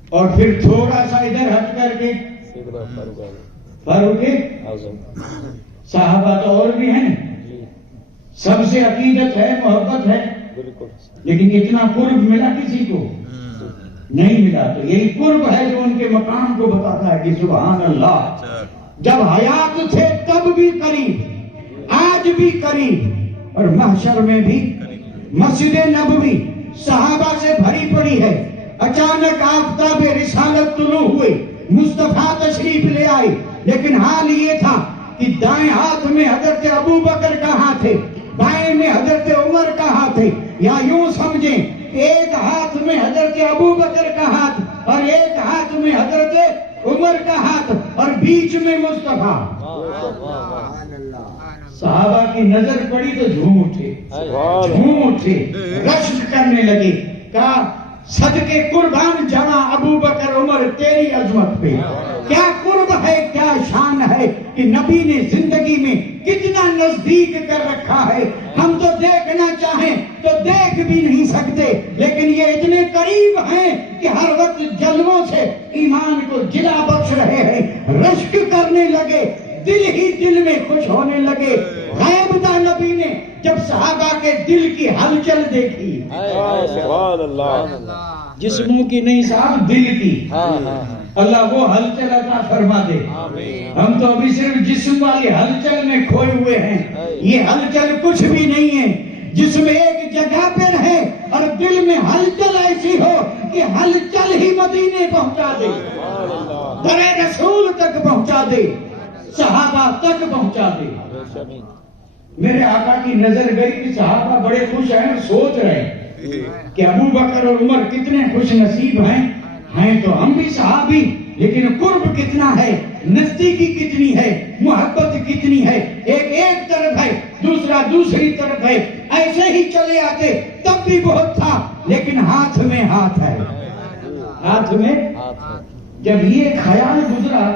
اور پھر تھوڑا سا ادھر ہٹ کر کے فاروق صحابہ تو اور بھی ہیں، سب سے عقیدت ہے، محبت ہے، لیکن اتنا قرب ملا کسی کو نہیں ملا. تو یہی قرب ہے جو ان کے مقام کو بتاتا ہے کہ سبحان اللہ. جب حیات تھے تب بھی قریب، آج بھی قریب، اور محشر میں بھی. مسجد نبوی صحابہ سے بھری پڑی ہے. اچانک آفتاب رسالت طلوع ہوئے، مصطفیٰ تشریف لے آئے، لیکن حال یہ تھا کہ دائیں ہاتھ میں حضرت ابو بکر کا ہاتھ ہے، بائیں میں حضرت عمر کا ہاتھ ہے، یا یوں سمجھیں کہ ایک ہاتھ میں حضرت ابو بکر کا ہاتھ اور ایک ہاتھ میں حضرت عمر کا ہاتھ، اور بیچ میں مصطفیٰ. صحابہ کی نظر پڑی تو جھوم اٹھے، رشک کرنے لگے. کہا صدقے قربان جواں ابو بکر عمر تیری عظمت پہ. کیا قرب ہے، کیا شان ہے کہ نبی نے زندگی میں کتنا نزدیک کر رکھا ہے. ہم تو دیکھنا چاہیں تو دیکھ بھی نہیں سکتے، لیکن یہ اتنے قریب ہیں کہ ہر وقت جلووں سے ایمان کو جلا بخش رہے ہیں. رشک کرنے لگے، دل ہی دل میں خوش ہونے لگے. غیب دا نبی نے جب صحابہ کے دل کی ہلچل دیکھی، سبحان اللہ، جسموں کی نہیں صاحب دل کی، اللہ وہ ہلچل عطا فرما دے. ہم تو ابھی صرف جسم والی ہلچل میں کھوئے ہوئے ہیں. یہ ہلچل کچھ بھی نہیں ہے. جسم ایک جگہ پہ رہے اور دل میں ہلچل ایسی ہو کہ ہلچل ہی مدینے پہنچا دے، در رسول تک پہنچا دے، صحابہ تک پہنچا دے. میرے آقا کی نظر گئی کہ صحابہ بڑے خوش ہیں، سوچ رہے کہ ابو بکر اور عمر کتنے خوش نصیب ہیں تو ہم بھی صحابی، لیکن قرب کتنا ہے، نزدیکی کتنی ہے، محبت کتنی ہے. ایک طرف ہے، دوسرا دوسری طرف ہے. ایسے ہی چلے آتے تب بھی بہت تھا، لیکن ہاتھ میں ہاتھ ہے، ہاتھ میں. جب یہ خیال گزرا،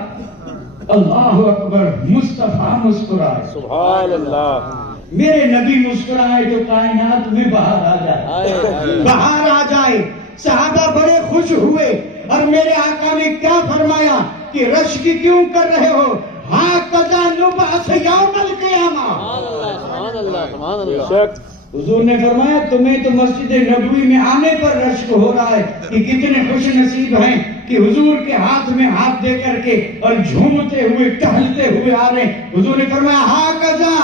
اللہ اکبر، مصطفیٰ مسکرائے. سبحان اللہ. میرے نبی مسکرائے تو کائنات میں بہار آ جائے، بہار آ جائے. صحابہ بڑے خوش ہوئے، اور میرے آقا نے کیا فرمایا کہ رشک کیوں کر رہے ہو؟ ہاں قضا نبعث یوم القیامہ. حضور نے فرمایا تمہیں تو مسجد نبوی میں آنے پر رشک ہو رہا ہے کہ کتنے خوش نصیب ہیں کہ حضور کے ہاتھ میں ہاتھ دے کر کے اور جھومتے ہوئے ٹہلتے ہوئے آ رہے ہیں. حضور نے فرمایا ہاں قضا،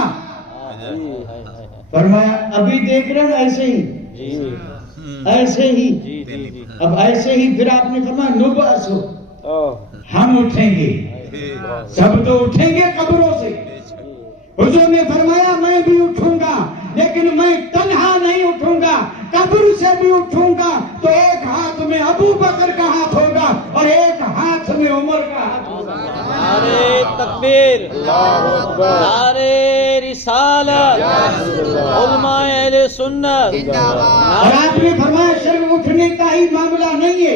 فرمایا ابھی دیکھ رہے ہیں ایسے ہی، ایسے ہی. اب ایسے ہی پھر آپ نے فرمایا نبعث، ہم اٹھیں گے، سب تو اٹھیں گے قبروں سے. حضور نے فرمایا میں بھی اٹھوں گا، لیکن میں تنہا نہیں اٹھوں گا، قبر سے بھی اٹھوں گا تو ایک ہاتھ میں ابو بکر کا ہاتھ ہوگا اور ایک ہاتھ میں عمر کا ہاتھ ہوگا. نعرے تکبیر، نعرے رسالت، علماء اہل سنت. اور آپ نے فرمایا صرف اٹھنے کا ہی معاملہ نہیں ہے،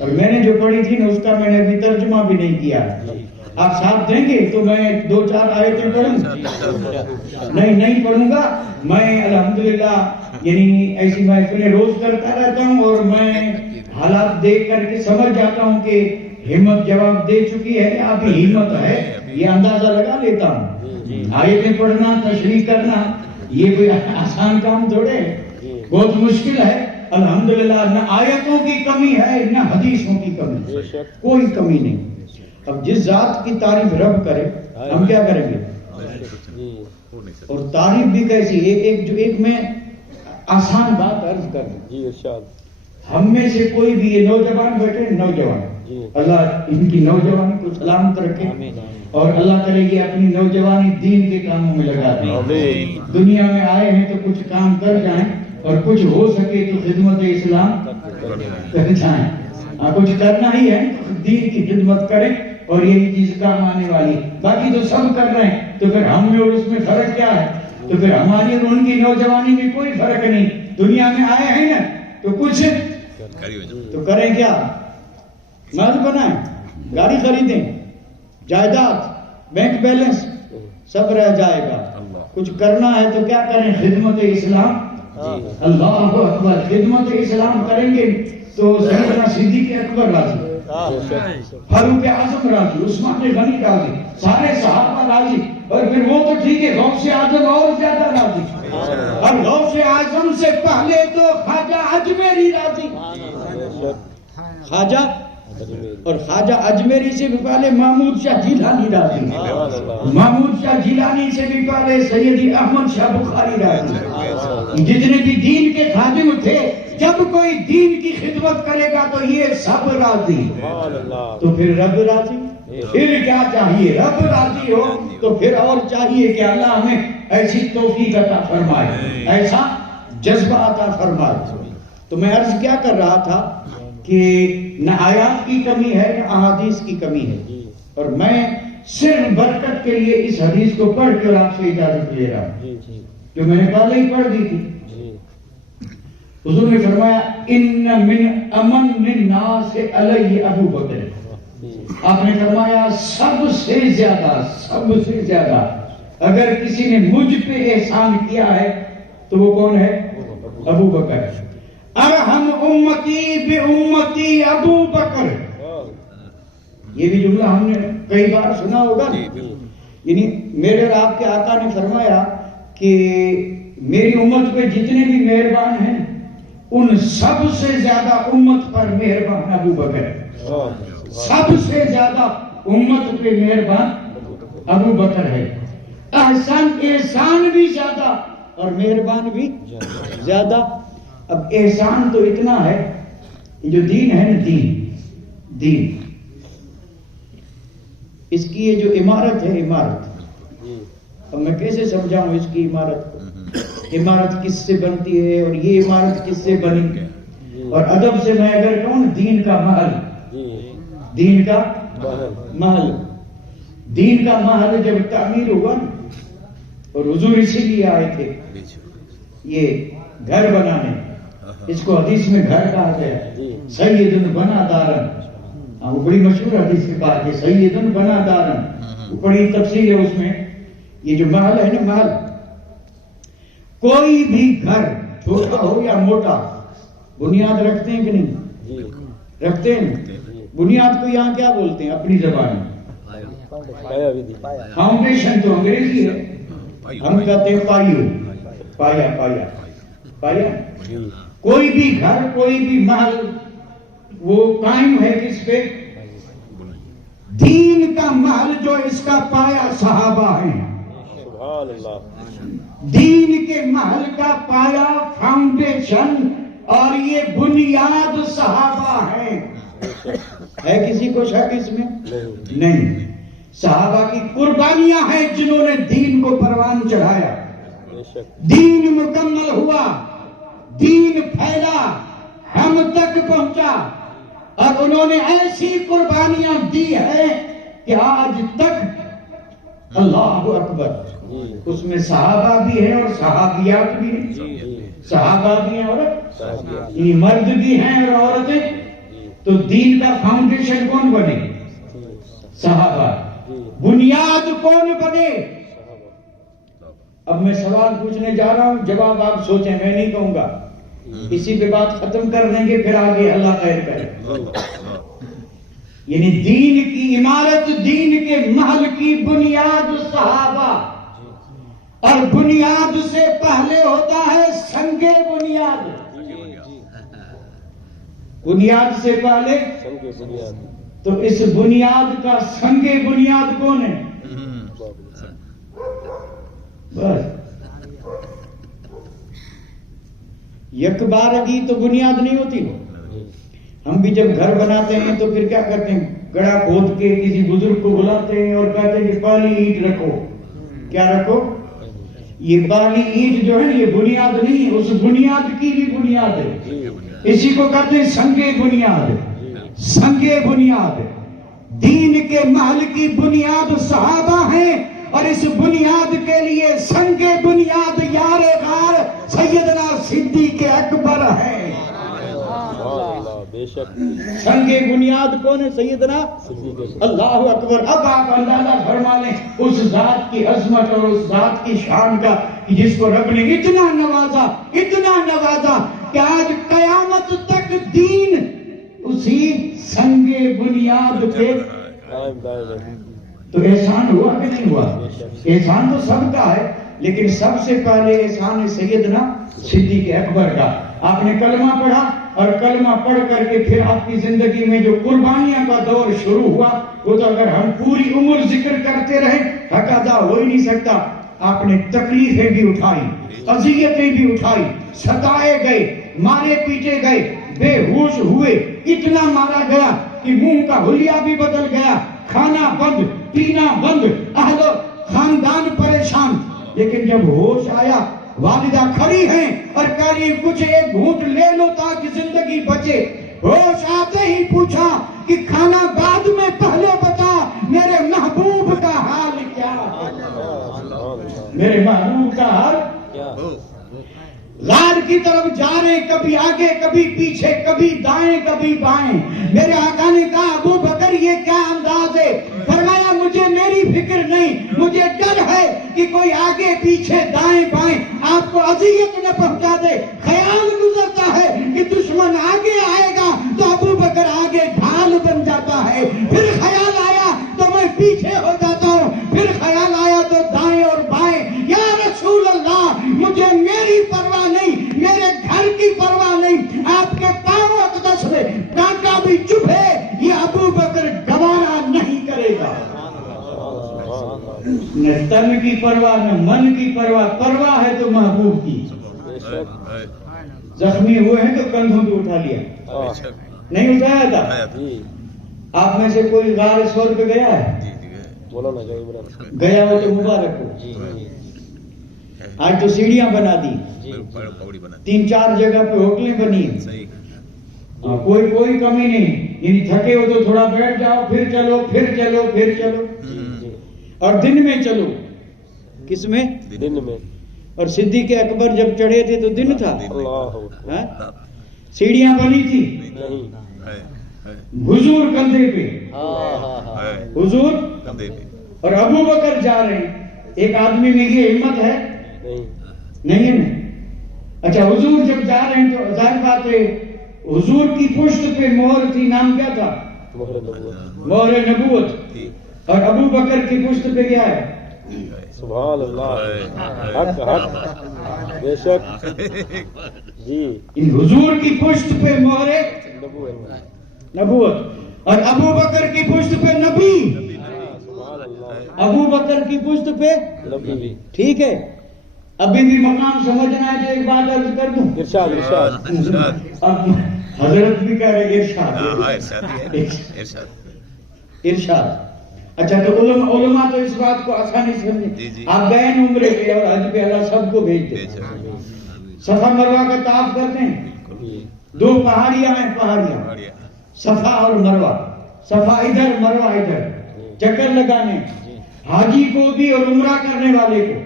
اور میں نے جو پڑھی تھی نا اس کا میں نے ابھی ترجمہ بھی نہیں کیا. آپ ساتھ دیں گے تو میں 2-4 آیتیں پڑھوں. نہیں پڑھوں گا. میں الحمدللہ یعنی ایسی محفلیں روز کرتا رہتا ہوں اور میں حالات دیکھ کر کے سمجھ جاتا ہوں کہ ہمت جواب دے چکی ہے یا ابھی ہمت ہے, یہ اندازہ لگا لیتا ہوں. آیتیں پڑھنا, تشریح کرنا یہ کوئی آسان کام تھوڑے ہے, بہت مشکل ہے. الحمدللہ نہ آیتوں کی کمی ہے نہ حدیثوں کی کمی, کوئی کمی نہیں. اب جس ذات کی تعریف رب کرے ہم کیا کریں گے؟ اور تعریف بھی کیسی, ایک میں آسان بات عرض کر دوں. ہم میں سے کوئی بھی یہ نوجوان بیٹھے, نوجوان اللہ ان کی نوجوانی کو سلامت رکھے اور اللہ کرے یہ اپنی نوجوانی دین کے کاموں میں لگا دیں. دنیا میں آئے ہیں تو کچھ کام کر جائیں اور کچھ ہو سکے تو خدمت اسلام کر جائیں. کچھ کرنا ہی ہے تو دین کی خدمت کریں اور یہی چیز کام آنے والی. باقی تو سب کر رہے ہیں تو پھر ہم میں اور اس میں فرق کیا ہے؟ تو پھر ہماری اور ان کی نوجوانی میں کوئی فرق نہیں. دنیا میں آئے ہیں نا تو کچھ تو کریں کیا؟ مرد بنائیں, گاڑی خریدیں, جائیداد, بینک بیلنس سب رہ جائے گا. کچھ کرنا ہے تو کیا کریں؟ خدمت اسلام. اللہ اکبر. خدمت اسلام کریں گے تو سیدنا صدیق اکبر راضی, فاروق اعظم راضی, عثمان غنی راضی, سارے صحابہ راضی, اور پھر وہ تو ٹھیک ہے غوث اعظم اور زیادہ راضی, اور غوث اعظم سے پہلے تو خواجہ اجمیری راضی, خواجہ اور خواجہ اجمیری سے بھی پہلے محمود شاہ جیلانی راضی, محمود شاہ جیلانی سے بھی پہلے سیدی احمد شاہ بخاری راضی. جتنے بھی دین کے خادم تھے جب کوئی دین کی خدمت کرے گا تو یہ سب راضی. تو پھر رب راضی, پھر کیا چاہیے؟ رب راضی ہو تو پھر اور چاہیے کہ اللہ ہمیں ایسی توفیق عطا فرمائے, ایسا جذبہ عطا فرمائے. تو میں عرض کیا کر رہا تھا کہ نہ آیات کی کمی ہے نہ احادیث کی کمی ہے, اور میں صرف برکت کے لیے اس حدیث کو پڑھ کے آپ سے اجازت لے رہا ہوں جو میں نے پہلے ہی پڑھ دی تھی. حضور نے فرمایا ان من امن الناس علی ابو بکر. آپ نے فرمایا سب سے زیادہ اگر کسی نے مجھ پہ احسان کیا ہے تو وہ کون ہے؟ ابو بکر. ارحم امتی بی امتی ابو بکر. یہ بھی جملہ ہم نے کئی بار سنا ہوگا. یعنی میرے اور آپ کے آقا نے فرمایا کہ میری امت پہ جتنے بھی مہربان ہیں ان سب سے زیادہ امت پر مہربان ابو بکر ہے. سب سے زیادہ امت پہ مہربان ابو بکر ہے. احسان بھی زیادہ اور مہربان بھی زیادہ. اب احسان تو اتنا ہے جو دین ہے نا, دین اس کی یہ جو عمارت ہے, عمارت, اب میں کیسے سمجھاؤں اس کی عمارت کو؟ عمارت کس سے بنتی ہے اور یہ عمارت کس سے بنی؟ اور ادب سے میں اگر کہوں دین کا محل, دین کا محل, دین کا محل جب تعمیر ہوا نا, اور حضور اسی لیے آئے تھے یہ گھر بنانے, اس کو حدیث میں گھر کہا گیا, سید بنا دارن. وہ بڑی مشہور حدیث کی بات ہے, سید بنا دارن. وہ بڑی تفصیل ہے اس میں. یہ جو محل ہے نا, محل, کوئی بھی گھر چھوٹا ہو یا موٹا بنیاد رکھتے ہیں کہ نہیں؟ رکھتے ہیں. بنیاد کو یہاں کیا بولتے ہیں اپنی زبان میں؟ فاؤنڈیشن تو انگریزی ہے, ہم کہتے ہیں پائیو, پایا. کوئی بھی گھر, کوئی بھی محل وہ قائم ہے کس پہ؟ دین کا محل جو اس کا پایا صحابہ ہیں. دین کے محل کا پایا, فاؤنڈیشن اور یہ بنیاد صحابہ ہیں. ہے کسی کو شک اس میں؟ نہیں. صحابہ کی قربانیاں ہیں جنہوں نے دین کو پروان چڑھایا. دین مکمل ہوا, دین پھیلا, ہم تک پہنچا, اور انہوں نے ایسی قربانیاں دی ہیں کہ آج تک اللہ اکبر. اس میں صحابہ بھی ہیں اور صحابیات بھی ہیں, صحابہ بھی ہیں اور مرد بھی ہیں اور عورتیں. تو دین کا فاؤنڈیشن کون بنے؟ صحابہ. بنیاد کون بنے؟ اب میں سوال پوچھنے جا رہا ہوں، جواب آپ سوچیں، میں نہیں کہوں گا. اسی پہ بات ختم کر دیں گے، پھر آگے اللہ خیر کرے. یعنی دین کی عمارت، دین کے محل کی بنیاد صحابہ، اور بنیاد سے پہلے ہوتا ہے سنگ بنیاد. بنیاد سے پہلے تو اس بنیاد کا سنگ بنیاد کون ہے؟ بس یک بارگی تو بنیاد نہیں ہوتی. ہم بھی جب گھر بناتے ہیں تو پھر کیا کرتے ہیں؟ گڑھا کھود کے کسی بزرگ کو بلاتے ہیں اور کہتے ہیں کہ پہلی اینٹ رکھو. کیا رکھو؟ یہ پہلی اینٹ جو ہے نا، یہ بنیاد نہیں، اس بنیاد کی بھی بنیاد ہے. اسی کو کہتے ہیں سنگ بنیاد. سنگ بنیاد دین کے محل کی بنیاد صحابہ ہیں، اور اس بنیاد کے لیے سنگ بنیاد یار غار سیدنا صدیق اکبر ہے. بے شک سنگ بنیاد کون ہے؟ سیدنا اللہ اکبر. اب آپ اندازہ فرما لیں اس ذات کی عظمت اور اس ذات کی شان کا، جس کو رب نے اتنا نوازا کہ آج قیامت تک دین اسی سنگ بنیاد پہ. تو احسان ہوا کہ نہیں ہوا؟ احسان تو سب کا ہے، لیکن سب سے پہلے احسان ہے سیدنا صدیق اکبر کا. آپ نے کلمہ پڑھا، اور کلمہ پڑھ کر کے پھر آپ کی زندگی میں جو قربانیاں کا دور شروع ہوا، وہ تو اگر ہم پوری عمر ذکر کرتے رہیں حق ادا ہو ہی نہیں سکتا. آپ نے تکلیفیں بھی اٹھائی، اذیتیں بھی اٹھائی، ستائے گئے، مارے پیٹے گئے، بے ہوش ہوئے، اتنا مارا گیا کہ منہ کا حلیہ بھی بدل گیا، کھانا بند، پینا بند، اہل و خاندان پریشان. لیکن جب ہوش آیا، والدہ کھڑی ہیں اور کہہ رہی کچھ ایک گھونٹ لے لو تاکہ زندگی بچے. ہوش آتے ہی پوچھا کہ کھانا بعد میں، پہلے بتا میرے محبوب کا حال کیا؟ میرے محبوب کا حال غار کی طرف جا رہے، کبھی آگے کبھی پیچھے، کبھی دائیں کبھی بائیں. میرے آقا نے کہا ابو بکر یہ کیا انداز ہے؟ فرمایا مجھے میری فکر نہیں، مجھے ڈر ہے کہ کوئی آگے پیچھے دائیں بائیں آپ کو اذیت نہ پہنچا دے. خیال گزرتا ہے کہ دشمن آگے آئے گا تو ابو بکر آگے ڈھال بن جاتا ہے. پھر خیال آیا تو میں پیچھے ہو جاتا ہوں، پھر خیال آیا تو دائیں اور بائیں. یا رسول اللہ مجھے میری پرواہ نہیں، میرے گھر کی پرواہ نہیں، آپ کے پاؤں اقدس میں کانٹا بھی چبھے یہ ابو بکر گوارا نہیں کرے گا. نہ تن کی پرواہ نہ من کی پرواہ، پرواہ ہے تو محبوب کی. زخمی ہوئے ہیں تو کندھوں پہ اٹھا لیا، نہیں اٹھایا تھا. آپ میں سے کوئی غار سور پہ گیا ہے؟ گیا ہو تو مبارک ہو. آج تو سیڑھیاں بنا دی، 3-4 جگہ پہ ہوٹلیں بنی ہیں. کوئی کمی نہیں. یعنی تھکے ہو تو تھوڑا بیٹھ جاؤ، پھر چلو پھر چلو پھر چلو. اور دن میں چلو. کس میں؟ دن میں. اور صدیق اکبر جب چڑھے تھے تو دن تھا. سیڑھیاں بنی تھی، حضور کندھے پہ، حضور اور ابو بکر جا رہے ہیں. ایک آدمی میں یہ ہمت ہے؟ نہیں ہے نا. اچھا حضور جب جا رہے ہیں تو ظاہر بات ہے حضور کی پشت پہ مہر تھی، نام کیا تھا؟ مہر نبوت. اور ابو بکر کی پشت پہ کیا ہے؟ سبحان اللہ. حق حق بے شک جی. ان حضور کی پشت پہ مہر نبوت، اور ابو بکر کی پشت پہ نبی. ابو بکر کی پشت پہ نبی. ٹھیک ہے. ابھی بھی مقام سمجھنا ہے تو ایک بات عرض کر دوں. ارشاد ارشاد. اب حضرت بھی کہہ رہے ارشاد. اچھا تو علماء تو اس بات کو آسانی سمجھے. آپ گئے عمرے پہ اور حج پہ، اللہ سب کو بھیج دے. صفا مروہ کا طواف کرتے ہیں، 2 پہاڑیاں ہیں، پہاڑیاں صفا اور مروہ. صفا ادھر، مروہ ادھر، چکر لگانے حاجی کو بھی اور عمرہ کرنے والے کو.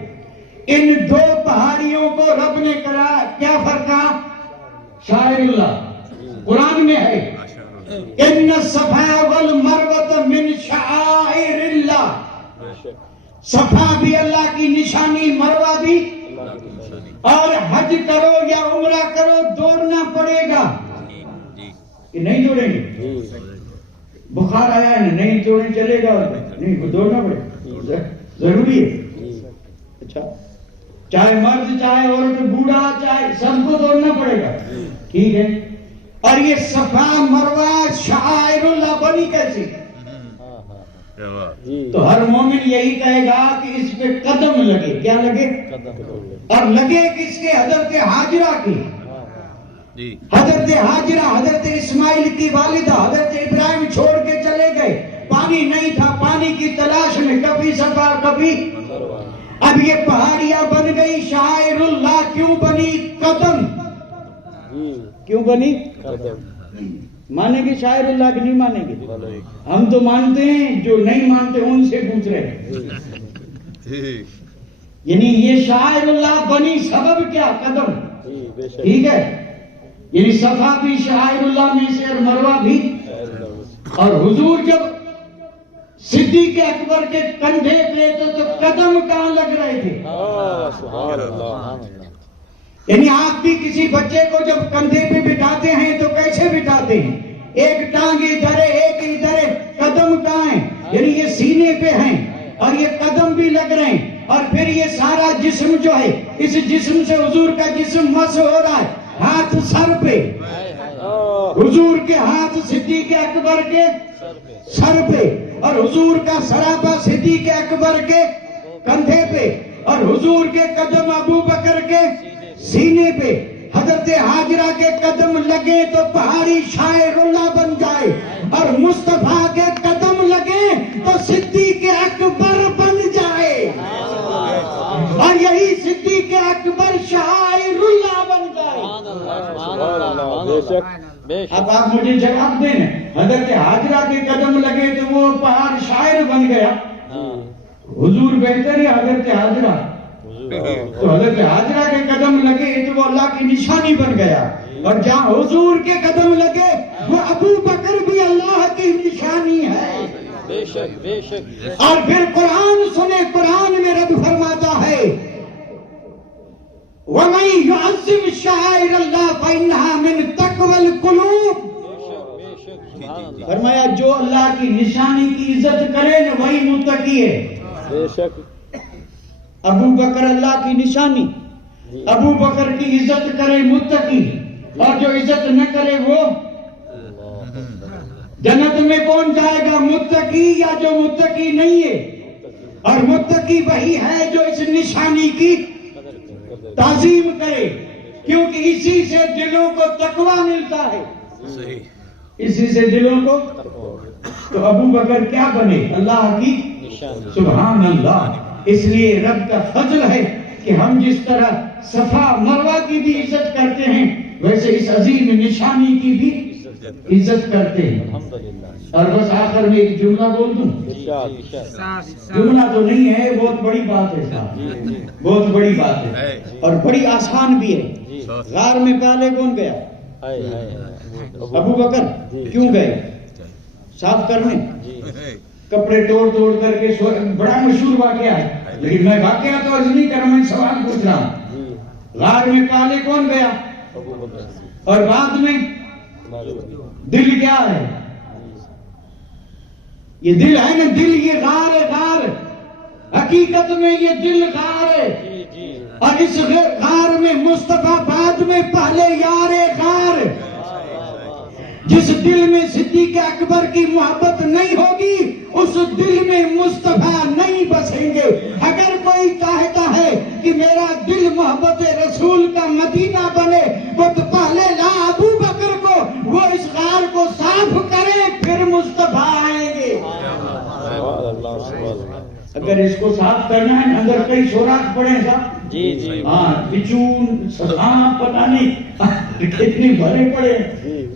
ان 2 پہاڑیوں کو رب نے کرا کیا فرقہ؟ شاعر اللہ قرآن میں ہے. ان الصفا والمروہ من شعائر اللہ، صفا بھی اللہ کی نشانی، مروہ بھی، اور حج کرو یا عمرہ کرو دوڑنا پڑے گا کہ نہیں دوڑیں گے؟ بخار آیا ہے نہیں دوڑیں چلے گا؟ نہیں، دوڑنا پڑے گا، ضروری ہے۔ اچھا، چاہے مرد چاہے عورت بوڑھا چاہے سب کو دوڑنا پڑے گا، ٹھیک ہے۔ اور یہ صفا مروہ شعائر اللہ بنی کیسے؟ تو ہر مومن یہی کہے گا کہ اس پہ قدم لگے، کیا لگے؟ اور لگے کس کے؟ حضرت ہاجرہ کی۔ حضرت ہاجرہ حضرت اسماعیل کی والدہ، حضرت ابراہیم چھوڑ کے چلے گئے، پانی نہیں تھا، پانی کی تلاش میں کبھی صفا کبھی، اب یہ پہاڑیاں بن گئی شاعر اللہ، کیوں بنی؟ قدم، کیوں بنی؟ مانیں گے شاعر اللہ کی نہیں مانیں گے؟ ہم تو مانتے ہیں، جو نہیں مانتے ان سے پوچھ رہے ہیں۔ یعنی یہ شاعر اللہ بنی سبب کیا؟ قدم، ٹھیک ہے۔ یعنی صفا بھی شاعر اللہ میں سے اور مروہ بھی۔ اور حضور جب صدیق اکبر کے کندھے پہ تو قدم کہاں لگ رہے تھے؟ یعنی آپ بھی کسی بچے کو جب کندھے پہ بٹھاتے ہیں تو کیسے بٹھاتے ہیں؟ ایک ٹانگ ادھر ہے ایک ادھر ہے، قدم کہاں ہیں؟ یعنی یہ سینے پہ ہیں اور یہ قدم بھی لگ رہے ہیں، اور پھر یہ سارا جسم جو ہے، اس جسم سے حضور کا جسم مس ہو رہا ہے، ہاتھ سر پہ، حضور کے ہاتھ صدیق اکبر کے سر پہ، اور حضور کا سراپا صدیق اکبر کے کندھے پہ، اور حضور کے قدم ابو بکر کے سینے پہ۔ حضرت ہاجرہ کے قدم لگے تو پہاڑی شاعر اللہ بن جائے، اور مصطفیٰ کے قدم لگے تو صدیق اکبر بن جائے، اور یہی صدیق اکبر شاعر اللہ بن جائے۔ اب آپ مجھے جواب دیں، حضرت ہاجرہ کے قدم لگے تو وہ پہاڑ شاعر بن گیا، حضور بہتر ہے حضرت ہاجرہ؟ تو حضرت ہاجرہ کے قدم لگے تو وہ اللہ کی نشانی بن گیا، اور جہاں حضور کے قدم لگے وہ ابو بکر بھی اللہ کی نشانی ہے۔ بے شک بے شک۔ اور پھر قرآن سنے، قرآن میں رب فرماتا ہے وَمَن يُعَظِّمْ شَعَائِرَ اللَّهِ فَإِنَّهَا مِن تَقْوَى الْقُلُوبِ، فرمایا جو اللہ کی نشانی کی عزت کرے نا وہی متقی ہے۔ بے شک۔ ابو بکر اللہ کی نشانی، ابو بکر کی عزت کرے متقی، اور جو عزت نہ کرے وہ جنت میں کون جائے گا؟ متقی یا جو متقی نہیں ہے؟ اور متقی وہی ہے جو اس نشانی کی تعظیم کرے، کیونکہ اسی سے دلوں کو تقویٰ ملتا ہے، اسی سے دلوں کو۔ تو ابو بکر کیا بنے؟ اللہ کی، سبحان اللہ۔ اس لیے رب کا فضل ہے کہ ہم جس طرح صفا مروہ کی بھی عزت کرتے ہیں ویسے اس عظیم نشانی کی بھی عزت کرتے ہیں۔ اور بس آخر میں ایک جملہ بول دوں، جملہ تو نہیں ہے، بہت بڑی بات ہے صاحب، بہت بڑی بات ہے اور بڑی آسان بھی ہے۔ غار میں پہلے کون گیا؟ ابو بکر۔ کیوں گئے؟ صاف کرنے، کپڑے توڑ توڑ کر کے، بڑا مشہور واقعہ ہے، لیکن میں واقعہ تو عرض نہیں کر رہا، میں سوال پوچھ رہا ہوں۔ غار میں پہلے کون گیا؟ اور بعد میں دل کیا ہے؟ یہ دل ہے نا، دل یہ غار ہے، غار حقیقت میں یہ دل غار ہے، اور اس غار میں مصطفیٰ بعد میں پہلے یار غار۔ جس دل میں صدیق اکبر کی محبت نہیں ہوگی اس دل میں مصطفیٰ نہیں بسیں گے۔ اگر کوئی چاہتا ہے کہ میرا دل محبت رسول کا مدینہ بنے، وہ تو پہلے لا ابو بکر کو، وہ اس غار کو صاف کرے، پھر مصطفیٰ آئیں گے۔ اگر اس کو صاف کرنا ہے اندر کئی سوراخ پڑے صاحب، جی جی، ہاں بچون سانپ پتہ نہیں کتنے بھرے پڑے،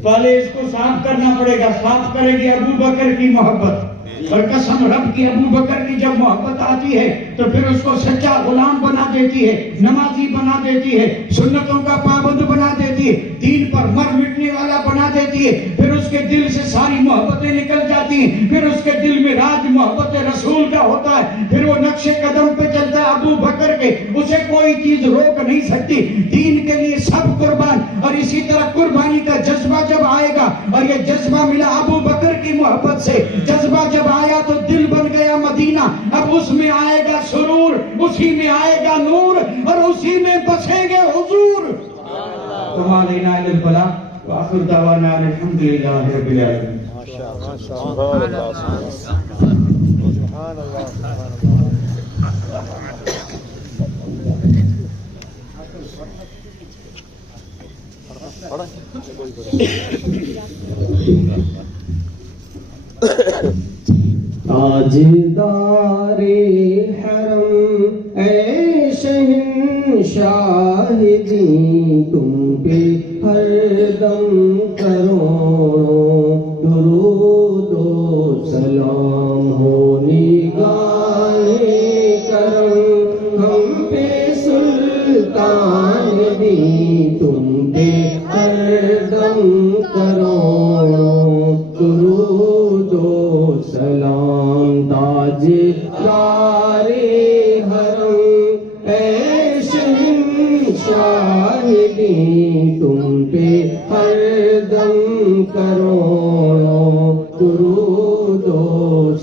پہلے اس کو صاف کرنا پڑے گا۔ صاف کرے گی ابو بکر کی محبت، اور قسم رب کی ابو بکر کی جب محبت آتی ہے تو پھر اس کو سچا غلام بنا دیتی ہے، نمازی بنا دیتی ہے، سنتوں کا پابند بنا دیتی ہے، دین پر مر مٹنے والا بنا دیتی ہے، پھر اس کے دل سے ساری محبتیں نکل جاتی ہیں، پھر اس کے دل میں راج محبت رسول کا ہوتا ہے، پھر وہ نقش قدم پہ چلتا ہے ابو بکر کے، اسے کوئی چیز روک نہیں سکتی، دین کے لیے سب قربان۔ اور اسی طرح قربانی کا جذبہ جب آئے گا، اور یہ جذبہ ملا ابو بکر کی محبت سے، جذبہ جب آیا تو دل بن گیا مدینہ، اب اس میں آئے گا سرور، اسی میں آئے گا نور، اور اسی میں بسیں گے حضور۔ وما علینا الا البلاغ وآخر دعوانا الحمدللہ رب العالمین۔ سبحان اللہ سبحان اللہ تاجدار حرم اے شہنشاہ دی، تم پہ ہر دم کروڑوں درود و سلام ہو، نگاہ کرم ہم پہ سلطان دی، تم پہ ہر دم کروڑوں درود و سلام۔ تاجدار حرم اے شہنشاہ دی، تم پہ ہر دم کروڑوں درود و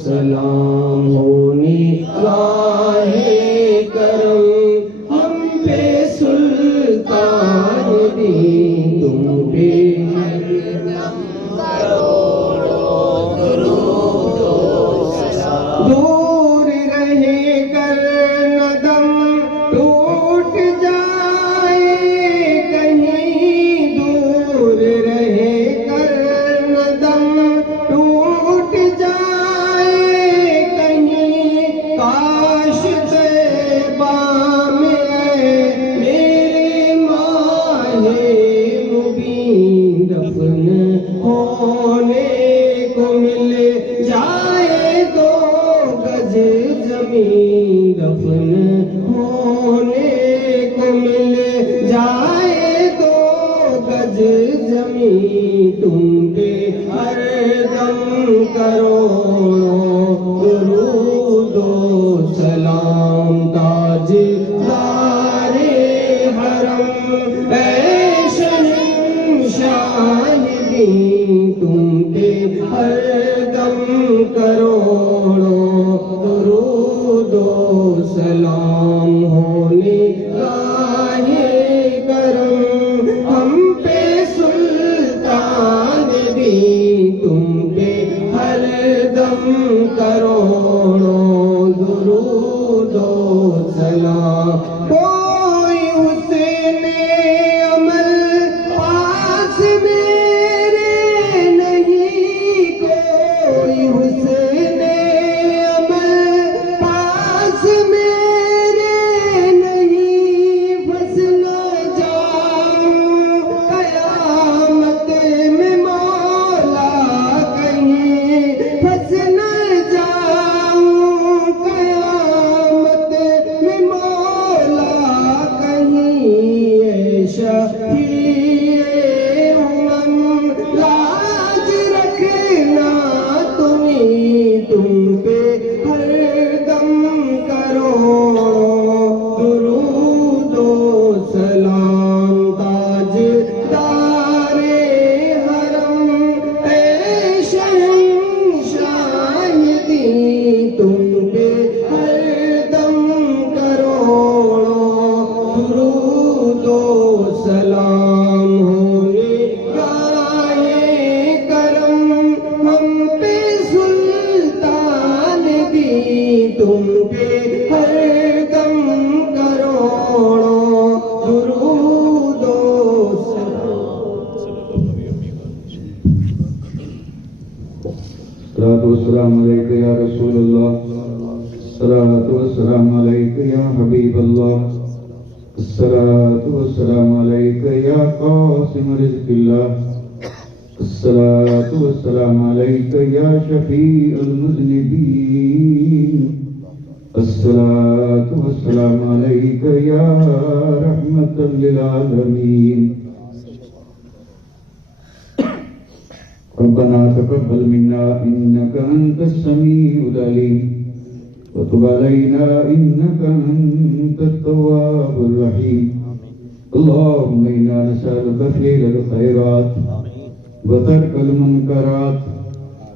سلام ہو، نگاہ کرم ہم پہ سلطان دی، تم پہ ہر دم کروڑوں درود و سلام۔ دور رہے کر ندم ٹوٹ جائے کہیں، دور رہے کر ندم ٹوٹ جائے کہیں، کاش طیبہ میں میرے ماہ مبین دفن ہونے کو مل جائے، دو گز زمین دفن ہونے کو مل جائے، دو گز زمین، تم پہ ہر دم کروڑوں درود و سلام۔ تاجدار حرم اے شہنشاہ دی، تم پہ ہر دم کروڑوں درود و سلام ہو، نگاہ کرم ہم پہ سلطان دی، تم پہ ہر دم کروڑوں درود و سلام۔ کوئی حسن عمل پاس میرے نہیں، کوئی حسن عمل پاس میرے نہیں، پھنس نہ جاؤں قیامت میں مولا کہیں، پھنس نہ جاؤں قیامت میں مولا کہیں، اے شفیع امم لاج رکھنا تمہیں، تم پہ ہر دم کروڑوں درود و سلام۔ تاجدار حرم اے شہنشاہ دی، تم پہ ہر دم کروڑوں درود و سلام ہو، نگاہ کرم ہم پہ سلطان دی، تم پہ ہر دم کروڑوں درود و سلام۔ الصلاة والسلام علیک یا رسول اللہ، الصلاة والسلام علیک یا حبیب اللہ، الصلاة والسلام علیک یا قاسم رزق اللہ، الصلاة والسلام عليك يا شفيع المذنبين الصلاة والسلام عليك يا رحمة للعالمين ربنا تقبل منا إنك أنت السميع العليم وتب علينا إنك أنت التواب الرحيم اللهم إنا نسألك فعل الخيرات وترك المنكرات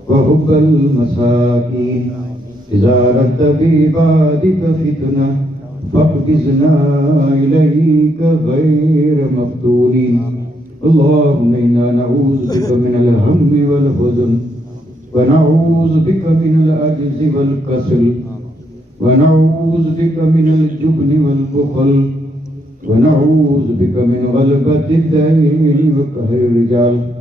وحب المساكين إذا أردت بعبادك فتنة فاقبضنا إليك غير مفتونين اللهم إنا نعوذ بك من الهم والحزن ونعوذ بك من العجز والكسل ونعوذ بك من الجبن والبخل ونعوذ بك من غلبة الدين وقهر الرجال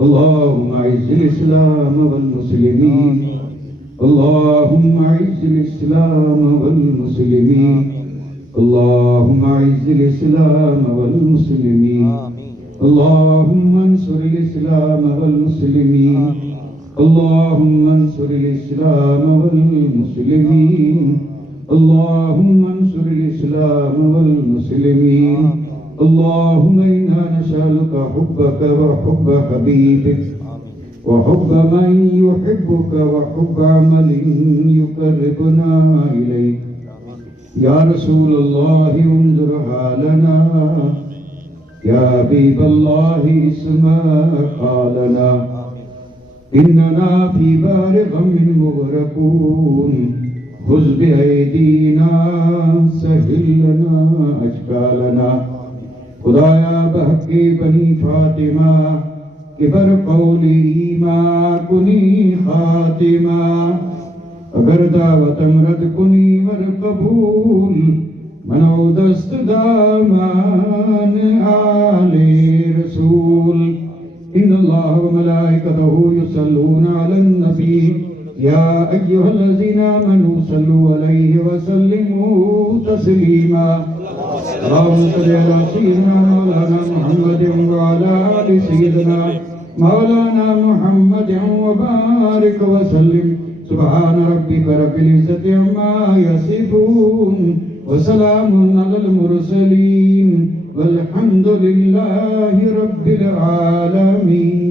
اللهم أعز الإسلام والمسلمين اللهم أعز الإسلام والمسلمين اللهم أعز الإسلام والمسلمين اللهم انصر الإسلام والمسلمين اللهم انصر الإسلام والمسلمين اللهم انصر الإسلام والمسلمين اللهم إنا نسألك حبك وحب حبيبك وحب من يحبك وحب عمل يقربنا إليك يا رسول الله انظر حالنا يا حبيب الله اسمع حالنا إننا في بحر غم مغرقون خذ بأيدينا سهل لنا أشكالنا خدایا بحق بنی فاطمہ کبر قولی ما کنی خاتمہ اگر دعوتم رد کنی ور قبول منو دست دامان آل رسول ان اللہ و ملائکتہ یصلون علی النبی یا ایہا الذین آمنوا صلوا علیہ وسلموا تسلیما اللهم صل على سيدنا مولانا محمد وعلى آل سيدنا مولانا محمد وبارك وسلم سبحان ربك رب العزة عما يصفون وسلام على المرسلين والحمد لله رب العالمين